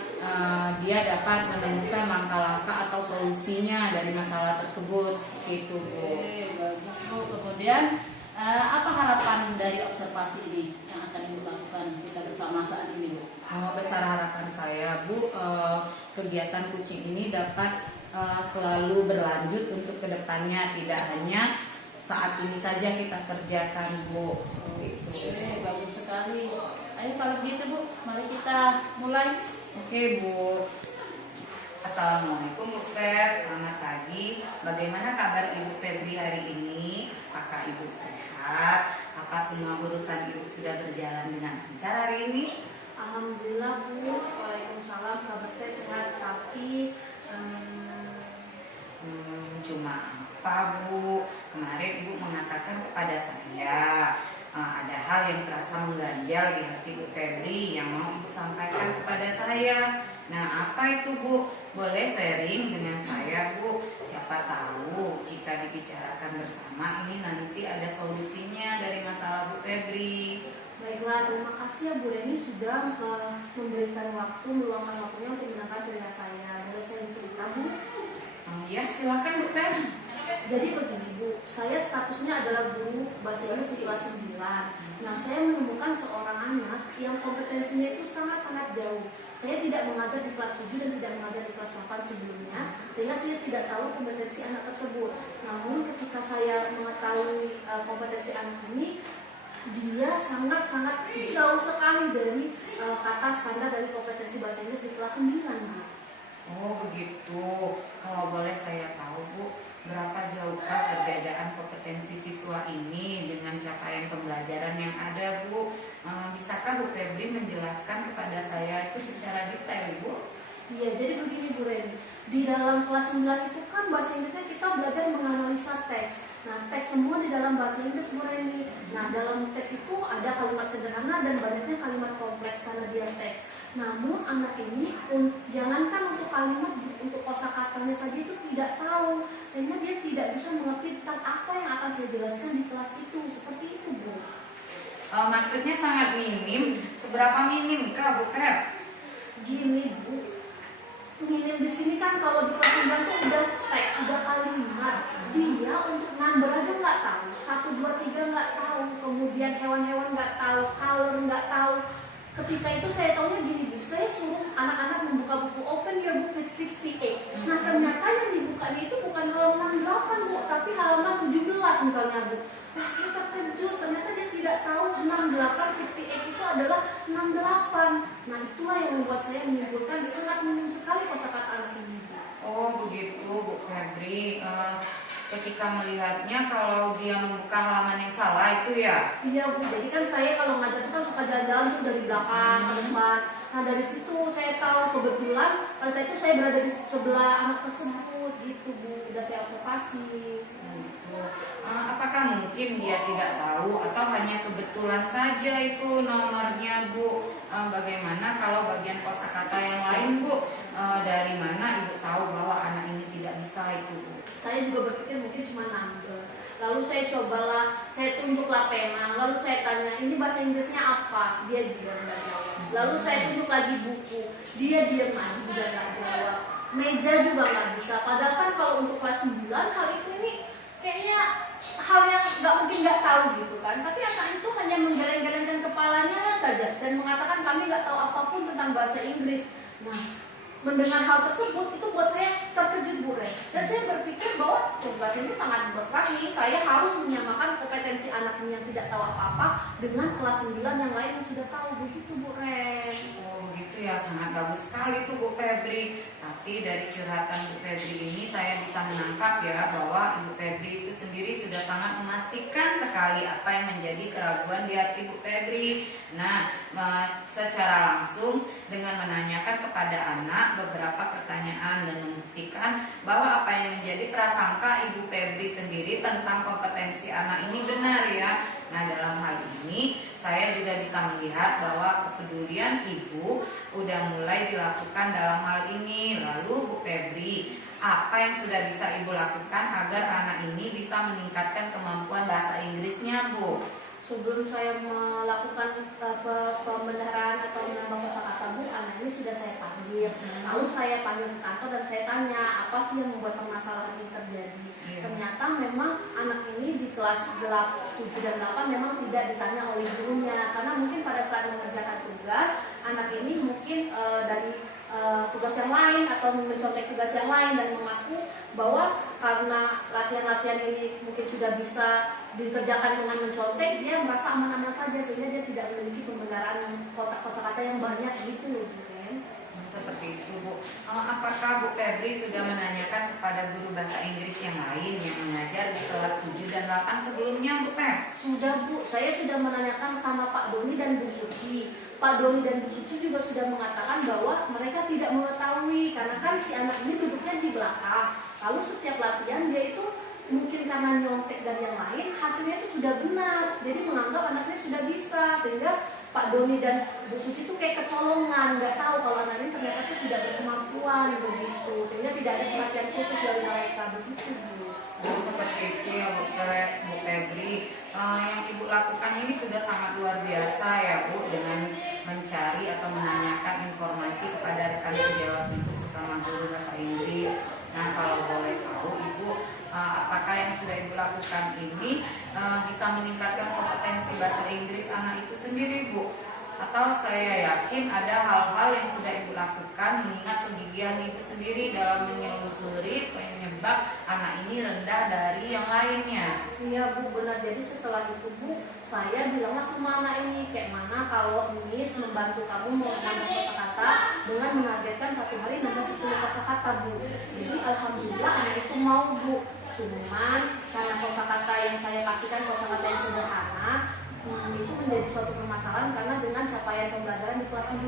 dia dapat menemukan langkah-langkah atau solusinya dari masalah tersebut seperti itu Bu. Oke, bagus Bu. Kemudian apa harapan dari observasi ini yang akan Ibu lakukan kita bersama saat ini Bu? Besar harapan saya Bu, kegiatan coaching ini dapat selalu berlanjut untuk kedepannya, tidak hanya saat ini saja kita kerjakan, Bu. Seperti itu. Oke, bagus sekali. Ayo kalau begitu Bu, mari kita mulai. Oke, Bu. Assalamualaikum Bu Feb, selamat pagi. Bagaimana kabar Ibu Febri hari ini? Apakah Ibu sehat? Apa semua urusan Ibu sudah berjalan dengan lancar hari ini? Alhamdulillah Bu, waalaikumsalam, kabar saya sehat, tapi Cuma apa Bu? Kemarin Ibu mengatakan kepada saya ada hal yang terasa mengganjal di hati Bu Febri yang mau Ibu sampaikan kepada saya. Nah, apa itu Bu? Boleh sharing dengan saya Bu? Siapa tahu jika dibicarakan bersama ini nanti ada solusinya dari masalah Bu Febri. baiklah, terima kasih ya Bu Reni sudah memberikan waktu, meluangkan waktunya untuk mendengar cerita saya. Boleh saya cerita Bu? Ya, silakan Bu Febri. Jadi begini Bu, saya statusnya adalah guru bahasa Inggris di kelas 9. Nah, saya menemukan seorang anak yang kompetensinya itu sangat-sangat jauh. Saya tidak mengajar di kelas 7 dan tidak mengajar di kelas 8 sebelumnya, sehingga saya tidak tahu kompetensi anak tersebut. Namun ketika saya mengetahui kompetensi anak ini, dia sangat-sangat jauh sekali dari kata standar dari kompetensi bahasa Inggris di kelas 9. Bu. Oh begitu. Kalau boleh saya tahu Bu, berapa jauhkah perbedaan kompetensi siswa ini dengan capaian pembelajaran yang ada Bu? Bisakah Bu Febri menjelaskan kepada saya itu secara detail Bu? Iya, jadi begini Bu Reni. Di dalam kelas 9 itu kan bahasa Inggrisnya kita belajar menganalisa teks. Nah, teks semua di dalam bahasa Inggris Bu Reni. Nah, dalam teks itu ada kalimat sederhana dan banyaknya kalimat kompleks karena dia teks. Namun anak ini jangankan untuk kalimat, untuk kosakatanya saja itu tidak tahu, sehingga dia tidak bisa mengerti tentang apa yang akan saya jelaskan di kelas itu. Seperti itu Bu. Maksudnya sangat minim. Seberapa minim kah Bu Feb? Gini Bu, minim di sini kan kalau di kelas 9 tuh udah teks, udah kalimat. Dia untuk number aja nggak tahu, 1, 2, 3 nggak tahu, kemudian hewan-hewan nggak tahu, color nggak tahu. Ketika itu saya taunya gini Bu, saya suruh anak-anak membuka buku Open Your Book page 68. Nah ternyata yang dibukanya itu bukan halaman 8 Bu, tapi halaman 17 misalnya Bu. Nah saya terkejut, ternyata dia tidak tahu 68, 68 itu adalah 68. Nah itulah yang membuat saya menyimpulkan sangat minim sekali kosakata anak ini Bu. Oh begitu Bu Febri. Ketika melihatnya kalau dia membuka halaman yang salah itu ya? Iya Bu, jadi kan saya kalau ngajar itu kan suka jalan-jalan tuh dari belakang ke depan. Nah dari situ saya tahu kebetulan pada saat itu saya berada di sebelah anak tersebut gitu Bu, udah saya observasi. Gitu. Apakah mungkin dia tidak tahu atau hanya kebetulan saja itu nomornya Bu? Bagaimana kalau bagian kosakata yang lain Bu? Dari mana Ibu tahu bahwa anak ini tidak bisa itu Bu? Saya juga berpikir mungkin cuma number. Lalu saya cobalah, saya tunjuklah pena, lalu saya tanya ini bahasa Inggrisnya apa? Dia diam nggak jawab. Lalu saya tunjuk lagi buku, dia diam lagi juga nggak jawab. Meja juga nggak bisa. Padahal kan kalau untuk kelas 9 hal itu ini kayaknya hal yang nggak mungkin nggak tahu gitu kan. Tapi anak itu hanya menggeleng-gelengkan kepalanya saja dan mengatakan kami nggak tahu apapun tentang bahasa Inggris. Nah, mendengar hal tersebut itu buat saya terkejut Bu Ren. Dan saya berpikir bahwa tugas ini sangat berat nih. Saya harus menyamakan kompetensi anak ini yang tidak tahu apa-apa dengan kelas 9 yang lain yang sudah tahu. Begitu Bu Ren. Oh begitu ya, sangat bagus sekali tuh Bu Febri. Tapi dari curhatan Bu Febri ini saya bisa menangkap ya bahwa Ibu Febri itu sendiri sudah sangat memastikan sekali apa yang menjadi keraguan di hati Bu Febri. Nah, secara langsung dengan menanyakan kepada anak beberapa pertanyaan dan membuktikan bahwa apa yang menjadi prasangka Ibu Febri sendiri tentang kompetensi anak ini benar ya. Nah, dalam hal ini saya juga bisa melihat bahwa kepedulian Ibu udah mulai dilakukan dalam hal ini. Lalu Bu Febri, apa yang sudah bisa Ibu lakukan agar anak ini bisa meningkatkan kemampuan bahasa Inggrisnya Bu? Sebelum saya melakukan pembenaran atau menambah kosakata Bu, anak ini sudah saya panggil. Lalu saya panggil ke kantor dan saya tanya apa sih yang membuat permasalahan ini terjadi. Ternyata memang anak ini di kelas 7 dan 8 memang tidak ditanya oleh gurunya, karena mungkin pada saat mengerjakan tugas anak ini mungkin dari tugas yang lain atau mencontek tugas yang lain dan mengaku bahwa karena latihan-latihan ini mungkin sudah bisa dikerjakan dengan mencontek, dia merasa aman-aman saja sehingga dia tidak memiliki pembenaran kosakata yang banyak gitu, kan? Seperti itu, Bu. Apakah Bu Febri sudah menanyakan kepada guru bahasa Inggris yang lain yang mengajar di kelas 7 dan 8 sebelumnya, Bu Feb? Sudah, Bu. Saya sudah menanyakan sama Pak Doni dan Bu Suci. Pak Doni dan Bu Suci juga sudah mengatakan bahwa mereka tidak mengetahui karena kan si anak ini duduknya di belakang. Lalu setiap latihan dia itu mungkin karena nyontek dan yang lain hasilnya itu sudah benar. Jadi menganggap anaknya sudah bisa, sehingga Pak Doni dan Bu Suci itu kayak kecolongan, nggak tahu kalau anak ini ternyata itu tidak berkemampuan begitu, sehingga tidak ada perhatian khusus dari mereka begitu, Bu. Oh, seperti itu ya, Bu Febri. Yang Ibu lakukan ini sudah sangat luar biasa ya, Bu, dengan mencari atau menanyakan informasi kepada rekan sejawat Ibu sesama guru bahasa Inggris. Nah, kalau boleh tahu Ibu, apakah yang sudah Ibu lakukan ini bisa meningkatkan kompetensi bahasa Inggris anak itu sendiri, Bu? Atau saya yakin ada hal-hal yang sudah Ibu lakukan mengingat kegigihan Ibu sendiri dalam menyelusuri penyebab anak ini rendah dari yang lainnya. Iya, Bu, benar. Jadi setelah itu, Bu, saya bilanglah sama anak ini, kayak mana kalau Miss membantu kamu menambah kosakata dengan menargetkan satu hari nambah 10 kosakata, Bu. Jadi alhamdulillah anak itu mau, Bu. Cuman karena kosakata yang saya kasihkan kosakata yang sederhana, itu menjadi suatu permasalahan karena dengan capaian pembelajaran di kelas 9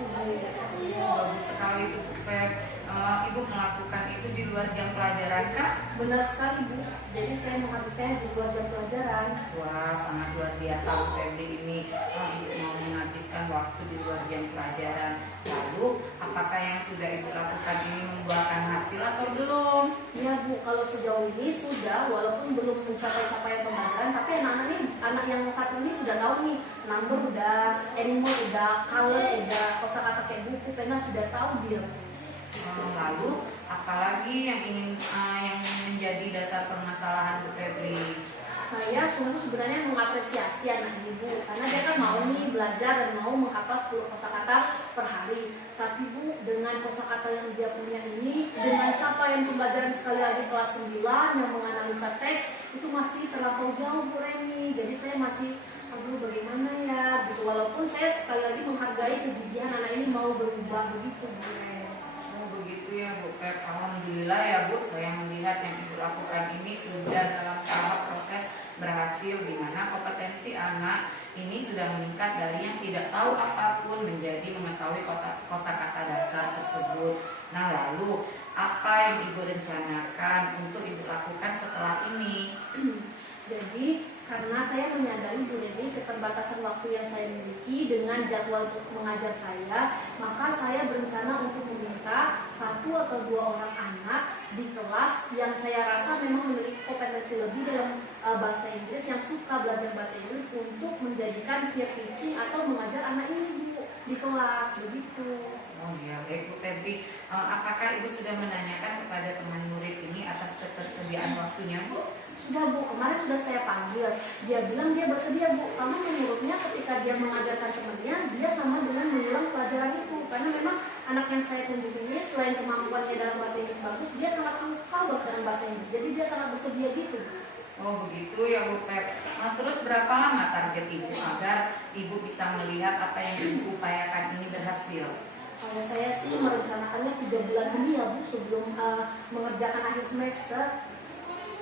seperti itu, Bu. Bagus sekali itu, Bu Feb. Ibu melakukan itu di luar jam pelajaran, Kak? Benar sekali, Bu. Jadi saya menghabiskannya di luar jam pelajaran. Wah, sangat luar biasa Bu Febri ini. Ibu mau menghabiskan waktu di luar jam pelajaran. Lalu, apakah yang sudah Ibu lakukan ini membuahkan hasil atau belum? Ya, Bu, kalau sejauh ini sudah, walaupun belum mencapai capaian pembelajaran, tapi anak yang satu ini sudah tahu nih, number udah, animal udah, color udah, kosakata kayak buku, pena sudah tahu dia. Lalu, apalagi yang yang menjadi dasar permasalahan Bu Febri? Saya sungguh sebenarnya mengapresiasi anak ibu karena dia kan mau nih belajar dan mau menghafal 10 kosakata per hari. Tapi Bu, dengan kosakata yang dia punya ini, dengan capaian pembelajaran sekali lagi kelas 9 yang menganalisa teks, itu masih terlampau jauh, Bu Reni. Jadi saya masih, aduh bagaimana ya, gitu. Walaupun saya sekali lagi menghargai kegigihan anak ini mau berubah begitu, Bu Reni. Begitu ya Bu Feb. Alhamdulillah ya Bu, saya melihat yang Ibu lakukan ini sudah dalam tahap proses berhasil, di mana kompetensi anak ini sudah meningkat dari yang tidak tahu apapun menjadi mengetahui kosakata dasar tersebut. Nah, lalu apa yang Ibu rencanakan untuk Ibu lakukan setelah ini? Jadi karena saya menyadari Bu Reni keterbatasan waktu yang saya miliki dengan jadwal mengajar saya, maka saya berencana untuk meminta 1 atau 2 orang anak di kelas yang saya rasa memang memiliki kompetensi lebih dalam bahasa Inggris, yang suka belajar bahasa Inggris, untuk menjadikan peer teaching atau mengajar anak ini, Bu, di kelas begitu. Oh iya, baik Bu Febri. Apakah Ibu sudah menanyakan kepada teman murid ini atas ketersediaan waktunya, Bu? Sudah, Bu, kemarin sudah saya panggil. Dia bilang dia bersedia, Bu, karena menurutnya ketika dia mengajarkan temannya, dia sama dengan mengulang pelajaran itu. Karena memang anak yang saya tunjuk ini, selain kemampuannya dalam bahasa Inggris bagus, dia sangat suka dalam bahasa Inggris. Jadi dia sangat bersedia gitu. Oh begitu ya Bu Feb. Terus berapa lama target Ibu agar Ibu bisa melihat apa yang Ibu upayakan ini berhasil? Kalau saya sih merencanakannya 3 bulan ini ya, Bu, sebelum mengerjakan akhir semester.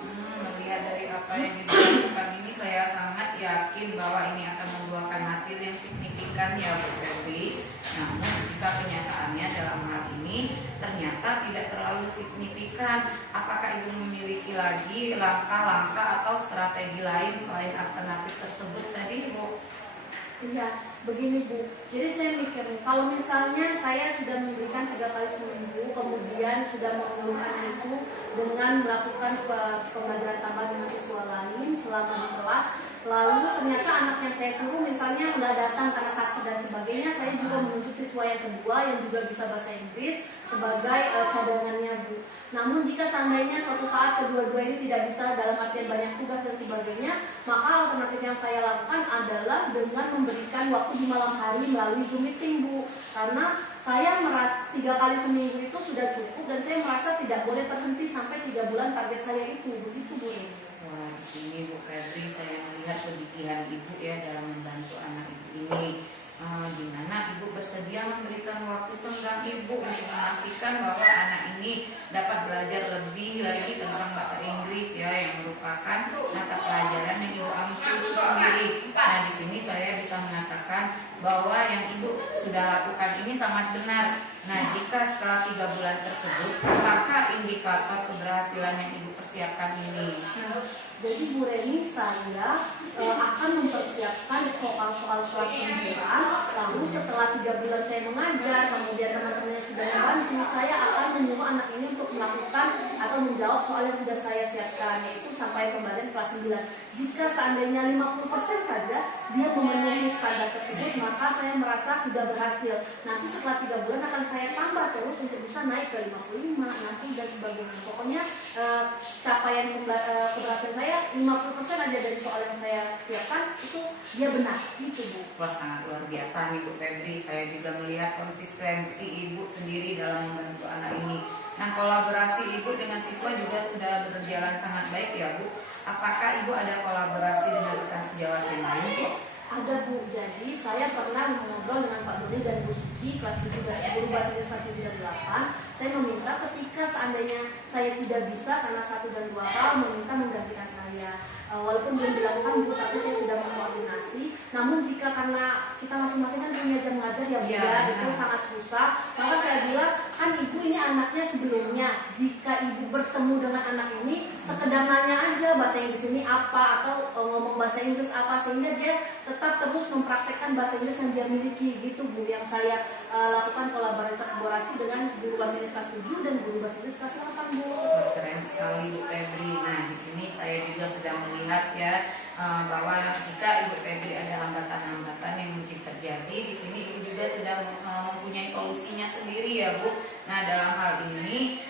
Melihat dari apa yang dilakukan ini, saya sangat yakin bahwa ini akan membuahkan hasil yang signifikan ya Bu Febri. Namun jika kenyataannya dalam hal ini ternyata tidak terlalu signifikan, apakah Ibu memiliki lagi langkah-langkah atau strategi lain selain alternatif tersebut tadi, Bu? Iya, begini Bu. Jadi saya mikir, kalau misalnya saya sudah memberikan 3 kali seminggu, kemudian sudah mengulurkan itu dengan melakukan pembelajaran tambahan dengan siswa lain selama di kelas, lalu ternyata anak yang saya suruh misalnya nggak datang karena sakit dan sebagainya, saya juga menunjuk siswa yang kedua yang juga bisa bahasa Inggris sebagai cadangannya, Bu. Namun jika seandainya suatu saat kedua-dua ini tidak bisa dalam artian banyak tugas dan sebagainya, maka alternatif yang saya lakukan adalah dengan memberikan waktu di malam hari melalui Zoom meeting, Bu. Karena Saya merasa 3 kali seminggu itu sudah cukup dan saya merasa tidak boleh terhenti sampai 3 bulan target saya itu. Begitu Bu. Wah, di sini Bu Febri saya melihat kegigihan Ibu ya dalam membantu anak Ibu ini. Di mana Ibu bersedia memberikan waktu senggang Ibu untuk memastikan bahwa anak ini dapat belajar lebih lagi tentang bahasa Inggris ya, yang merupakan mata pelajaran yang Ibu ambil itu sendiri. Nah, di sini saya bisa mengatakan bahwa yang Ibu sudah lakukan ini sangat benar. Nah, jika setelah 3 bulan tersebut, maka indikator keberhasilan yang Ibu persiapkan ini. Nah, jadi Bu Reni, saya akan mempersiapkan soal-soal kelas 9. Lalu setelah 3 bulan saya mengajar, kemudian teman-temannya sudah membantu, saya akan menyuruh anak ini untuk melakukan atau menjawab soal yang sudah saya siapkan, yaitu sampai pembelajaran kelas 9. Jika seandainya 50% saja dia memenuhi standar tersebut, maka saya merasa sudah berhasil. Nanti setelah 3 bulan akan saya tambah terus untuk bisa naik ke 55 nanti dan sebagainya. Pokoknya capaian keberhasilan saya 50% aja dari soal yang saya siapkan itu dia benar, gitu Bu. Wah, sangat luar biasa nih Bu Febri. Saya juga melihat konsistensi Ibu sendiri dalam membantu anak ini. Nah, kolaborasi Ibu dengan siswa juga sudah berjalan sangat baik ya Bu. Apakah Ibu ada kolaborasi dengan rekan sejawat yang lain Bu? Ada Bu, jadi saya pernah mengobrol dengan Pak Doni dan Bu Suci kelas 7 dan guru bahasa Inggris kelas 7 dan 8. Saya meminta ketika seandainya saya tidak bisa karena 1 dan 2 hal, meminta menggantikan saya. Walaupun belum dilakukan Bu, tapi saya sudah mengkoordinasi. Namun jika karena kita masing-masing kan punya jam mengajar ya Bu ya, itu sangat susah. Maka saya bilang, kan Ibu ini anaknya sebelumnya. Jika Ibu bertemu dengan anak ini, sekedar nanya aja bahasa Inggris ini apa atau ngomong bahasa Inggris apa, sehingga dia tetap terus mempraktekkan bahasa Inggris yang dia miliki, gitu Bu. Yang saya lakukan kolaborasi dengan guru bahasa Inggris kelas 7 dan guru bahasa Inggris kelas 8 Bu. Keren sekali Bu Febri. Nah, di sini saya juga sudah melihat ya bahwa jika Ibu Febri ada hambatan-hambatan yang mungkin terjadi, di sini Ibu juga sudah mempunyai solusinya sendiri ya Bu. Nah, dalam hal ini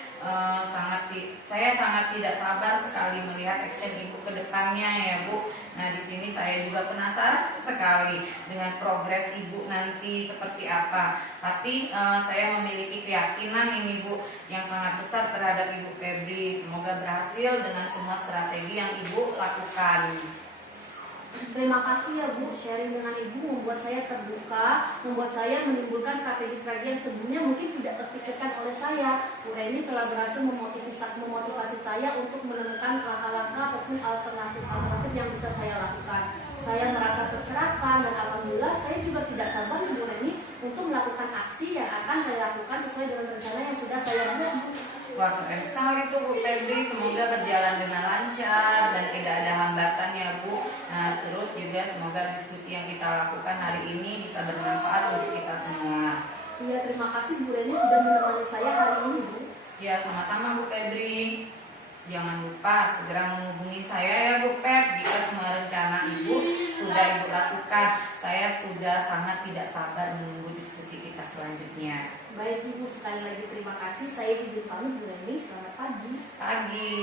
saya sangat tidak sabar sekali melihat action Ibu ke depannya ya Bu. Nah, di sini saya juga penasaran sekali dengan progres Ibu nanti seperti apa. Tapi saya memiliki keyakinan ini Bu yang sangat besar terhadap Ibu Febri. Semoga berhasil dengan semua strategi yang Ibu lakukan. Terima kasih ya Bu, sharing dengan Ibu membuat saya terbuka, membuat saya menimbulkan strategi-strategi yang sebelumnya mungkin tidak terpikirkan oleh saya. Bu Reni telah berhasil memotivasi saya untuk menemukan langkah-langkah ataupun alternatif yang bisa saya lakukan. Saya merasa tercerahkan dan alhamdulillah saya juga tidak sabar Bu Reni untuk melakukan aksi yang akan saya lakukan sesuai dengan rencana yang sudah saya buat. Wah, keren sekali tuh Bu Febri. Semoga berjalan dengan lancar dan tidak ada hambatan ya Bu. Nah, terus juga semoga diskusi yang kita lakukan hari ini bisa bermanfaat untuk kita semua. Iya, terima kasih Bu Reni sudah menemani saya hari ini Bu. Ya, sama-sama Bu Febri. Jangan lupa segera menghubungi saya ya Bu Feb jika semua rencana Ibu sudah Ibu lakukan. Saya sudah sangat tidak sabar menunggu diskusi kita selanjutnya. Baik Ibu, sekali lagi terima kasih. Saya izin pamit Bu Reni, selamat pagi. Pagi.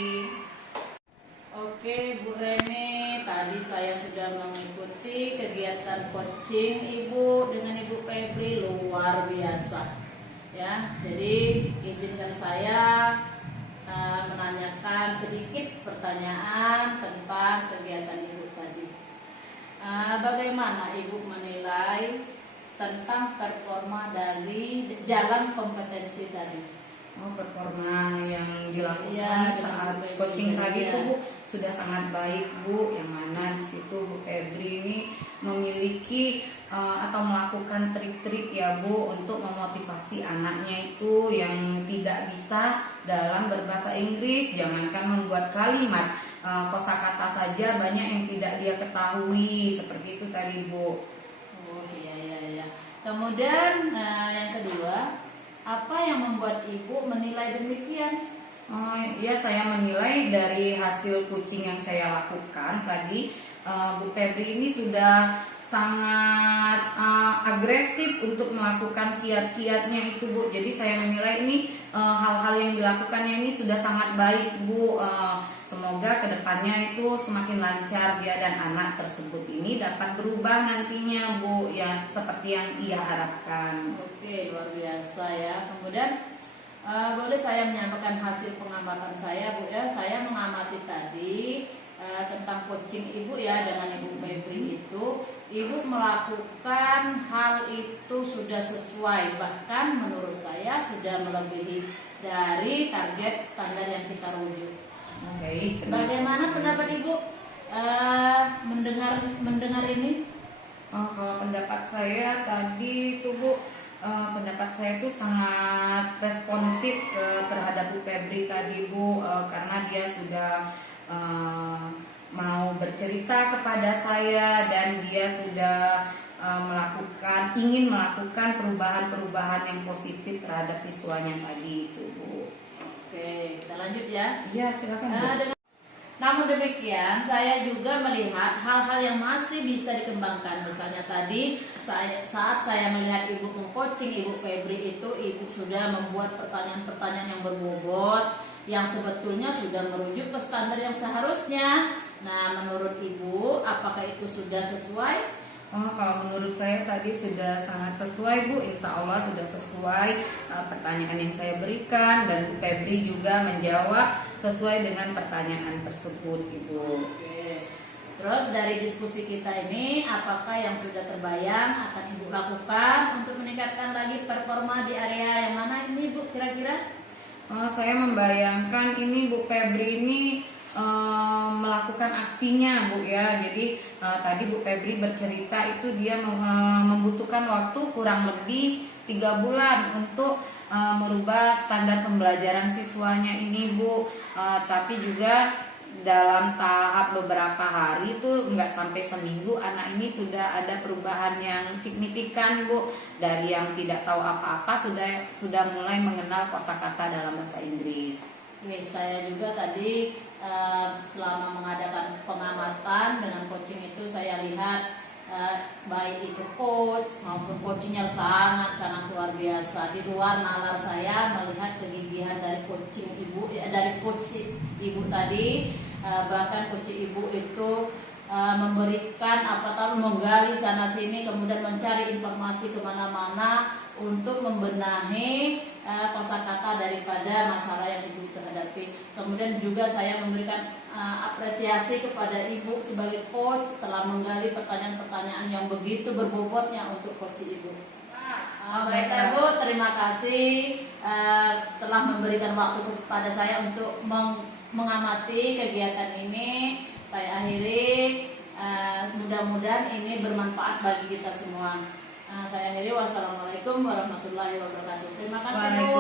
Oke Bu Reni, tadi saya sudah mengikuti kegiatan coaching Ibu dengan Ibu Febri, luar biasa ya. Jadi izinkan saya menanyakan sedikit pertanyaan tentang kegiatan Ibu tadi. Bagaimana Ibu menilai tentang performa dari dalam kompetensi tadi? Oh, performa yang dilakukan saat coaching tadi itu Bu sudah sangat baik Bu. Yang mana di situ Bu Febri ini memiliki atau melakukan trik-trik ya Bu untuk memotivasi anaknya itu yang tidak bisa dalam berbahasa Inggris. Jangankan membuat kalimat, kosakata saja banyak yang tidak dia ketahui, seperti itu tadi Bu. Oh iya. Kemudian yang kedua, apa yang membuat Ibu menilai demikian? Ya, saya menilai dari hasil coaching yang saya lakukan tadi, Bu Febri ini sudah sangat agresif untuk melakukan kiat-kiatnya itu Bu. Jadi saya menilai ini hal-hal yang dilakukannya ini sudah sangat baik Bu. semoga kedepannya itu semakin lancar dia dan anak tersebut ini dapat berubah nantinya Bu, ya seperti yang ia harapkan. Oke, luar biasa ya. Kemudian boleh saya menyampaikan hasil pengamatan saya Bu ya. Saya mengamati tadi tentang coaching Ibu ya dengan Ibu Febri itu, Ibu melakukan hal itu sudah sesuai, bahkan menurut saya sudah melebihi dari target standar yang kita rujuk. Baik, Bagaimana pendapat Ibu mendengar ini? Kalau pendapat saya tadi itu Bu, pendapat saya itu sangat responsif terhadap Bu Febri tadi Bu, karena dia sudah mau bercerita kepada saya dan dia sudah ingin melakukan perubahan-perubahan yang positif terhadap siswanya tadi itu Bu. Oke, kita lanjut ya. Iya silakan Bu. Namun demikian, saya juga melihat hal-hal yang masih bisa dikembangkan. Misalnya tadi saat saya melihat Ibu mengcoaching Ibu Febri itu, Ibu sudah membuat pertanyaan-pertanyaan yang berbobot, yang sebetulnya sudah merujuk ke standar yang seharusnya. Nah, menurut Ibu, apakah itu sudah sesuai? Kalau menurut saya tadi sudah sangat sesuai Bu, insya Allah sudah sesuai pertanyaan yang saya berikan, dan Bu Febri juga menjawab sesuai dengan pertanyaan tersebut Ibu. Oke. Terus dari diskusi kita ini, apakah yang sudah terbayang akan Ibu lakukan untuk meningkatkan lagi performa di area yang mana ini Bu kira-kira? Saya membayangkan ini Bu Febri ini melakukan aksinya Bu ya. Jadi tadi Bu Febri bercerita itu dia membutuhkan waktu kurang lebih 3 bulan untuk merubah standar pembelajaran siswanya ini Bu. Tapi juga dalam tahap beberapa hari itu nggak sampai seminggu, anak ini sudah ada perubahan yang signifikan Bu. Dari yang tidak tahu apa-apa sudah mulai mengenal kosakata dalam bahasa Inggris. Oke, saya juga tadi selama mengadakan pengamatan dengan coaching itu, saya lihat baik itu coach maupun coachingnya sangat luar biasa. Di luar nalar saya melihat kegigihan dari coaching Ibu, dari coach Ibu tadi. Bahkan coach Ibu itu memberikan menggali sana sini, kemudian mencari informasi kemana-mana untuk membenahi kosakata daripada masalah yang Ibu terhadapi. Kemudian juga saya memberikan apresiasi kepada Ibu sebagai coach telah menggali pertanyaan-pertanyaan yang begitu berbobotnya untuk coach Ibu. Baiklah Bu, terima kasih telah memberikan waktu kepada saya untuk mengamati kegiatan ini. Saya akhiri, mudah-mudahan ini bermanfaat bagi kita semua. Saya akhiri, wassalamualaikum warahmatullahi wabarakatuh. Terima kasih Bu.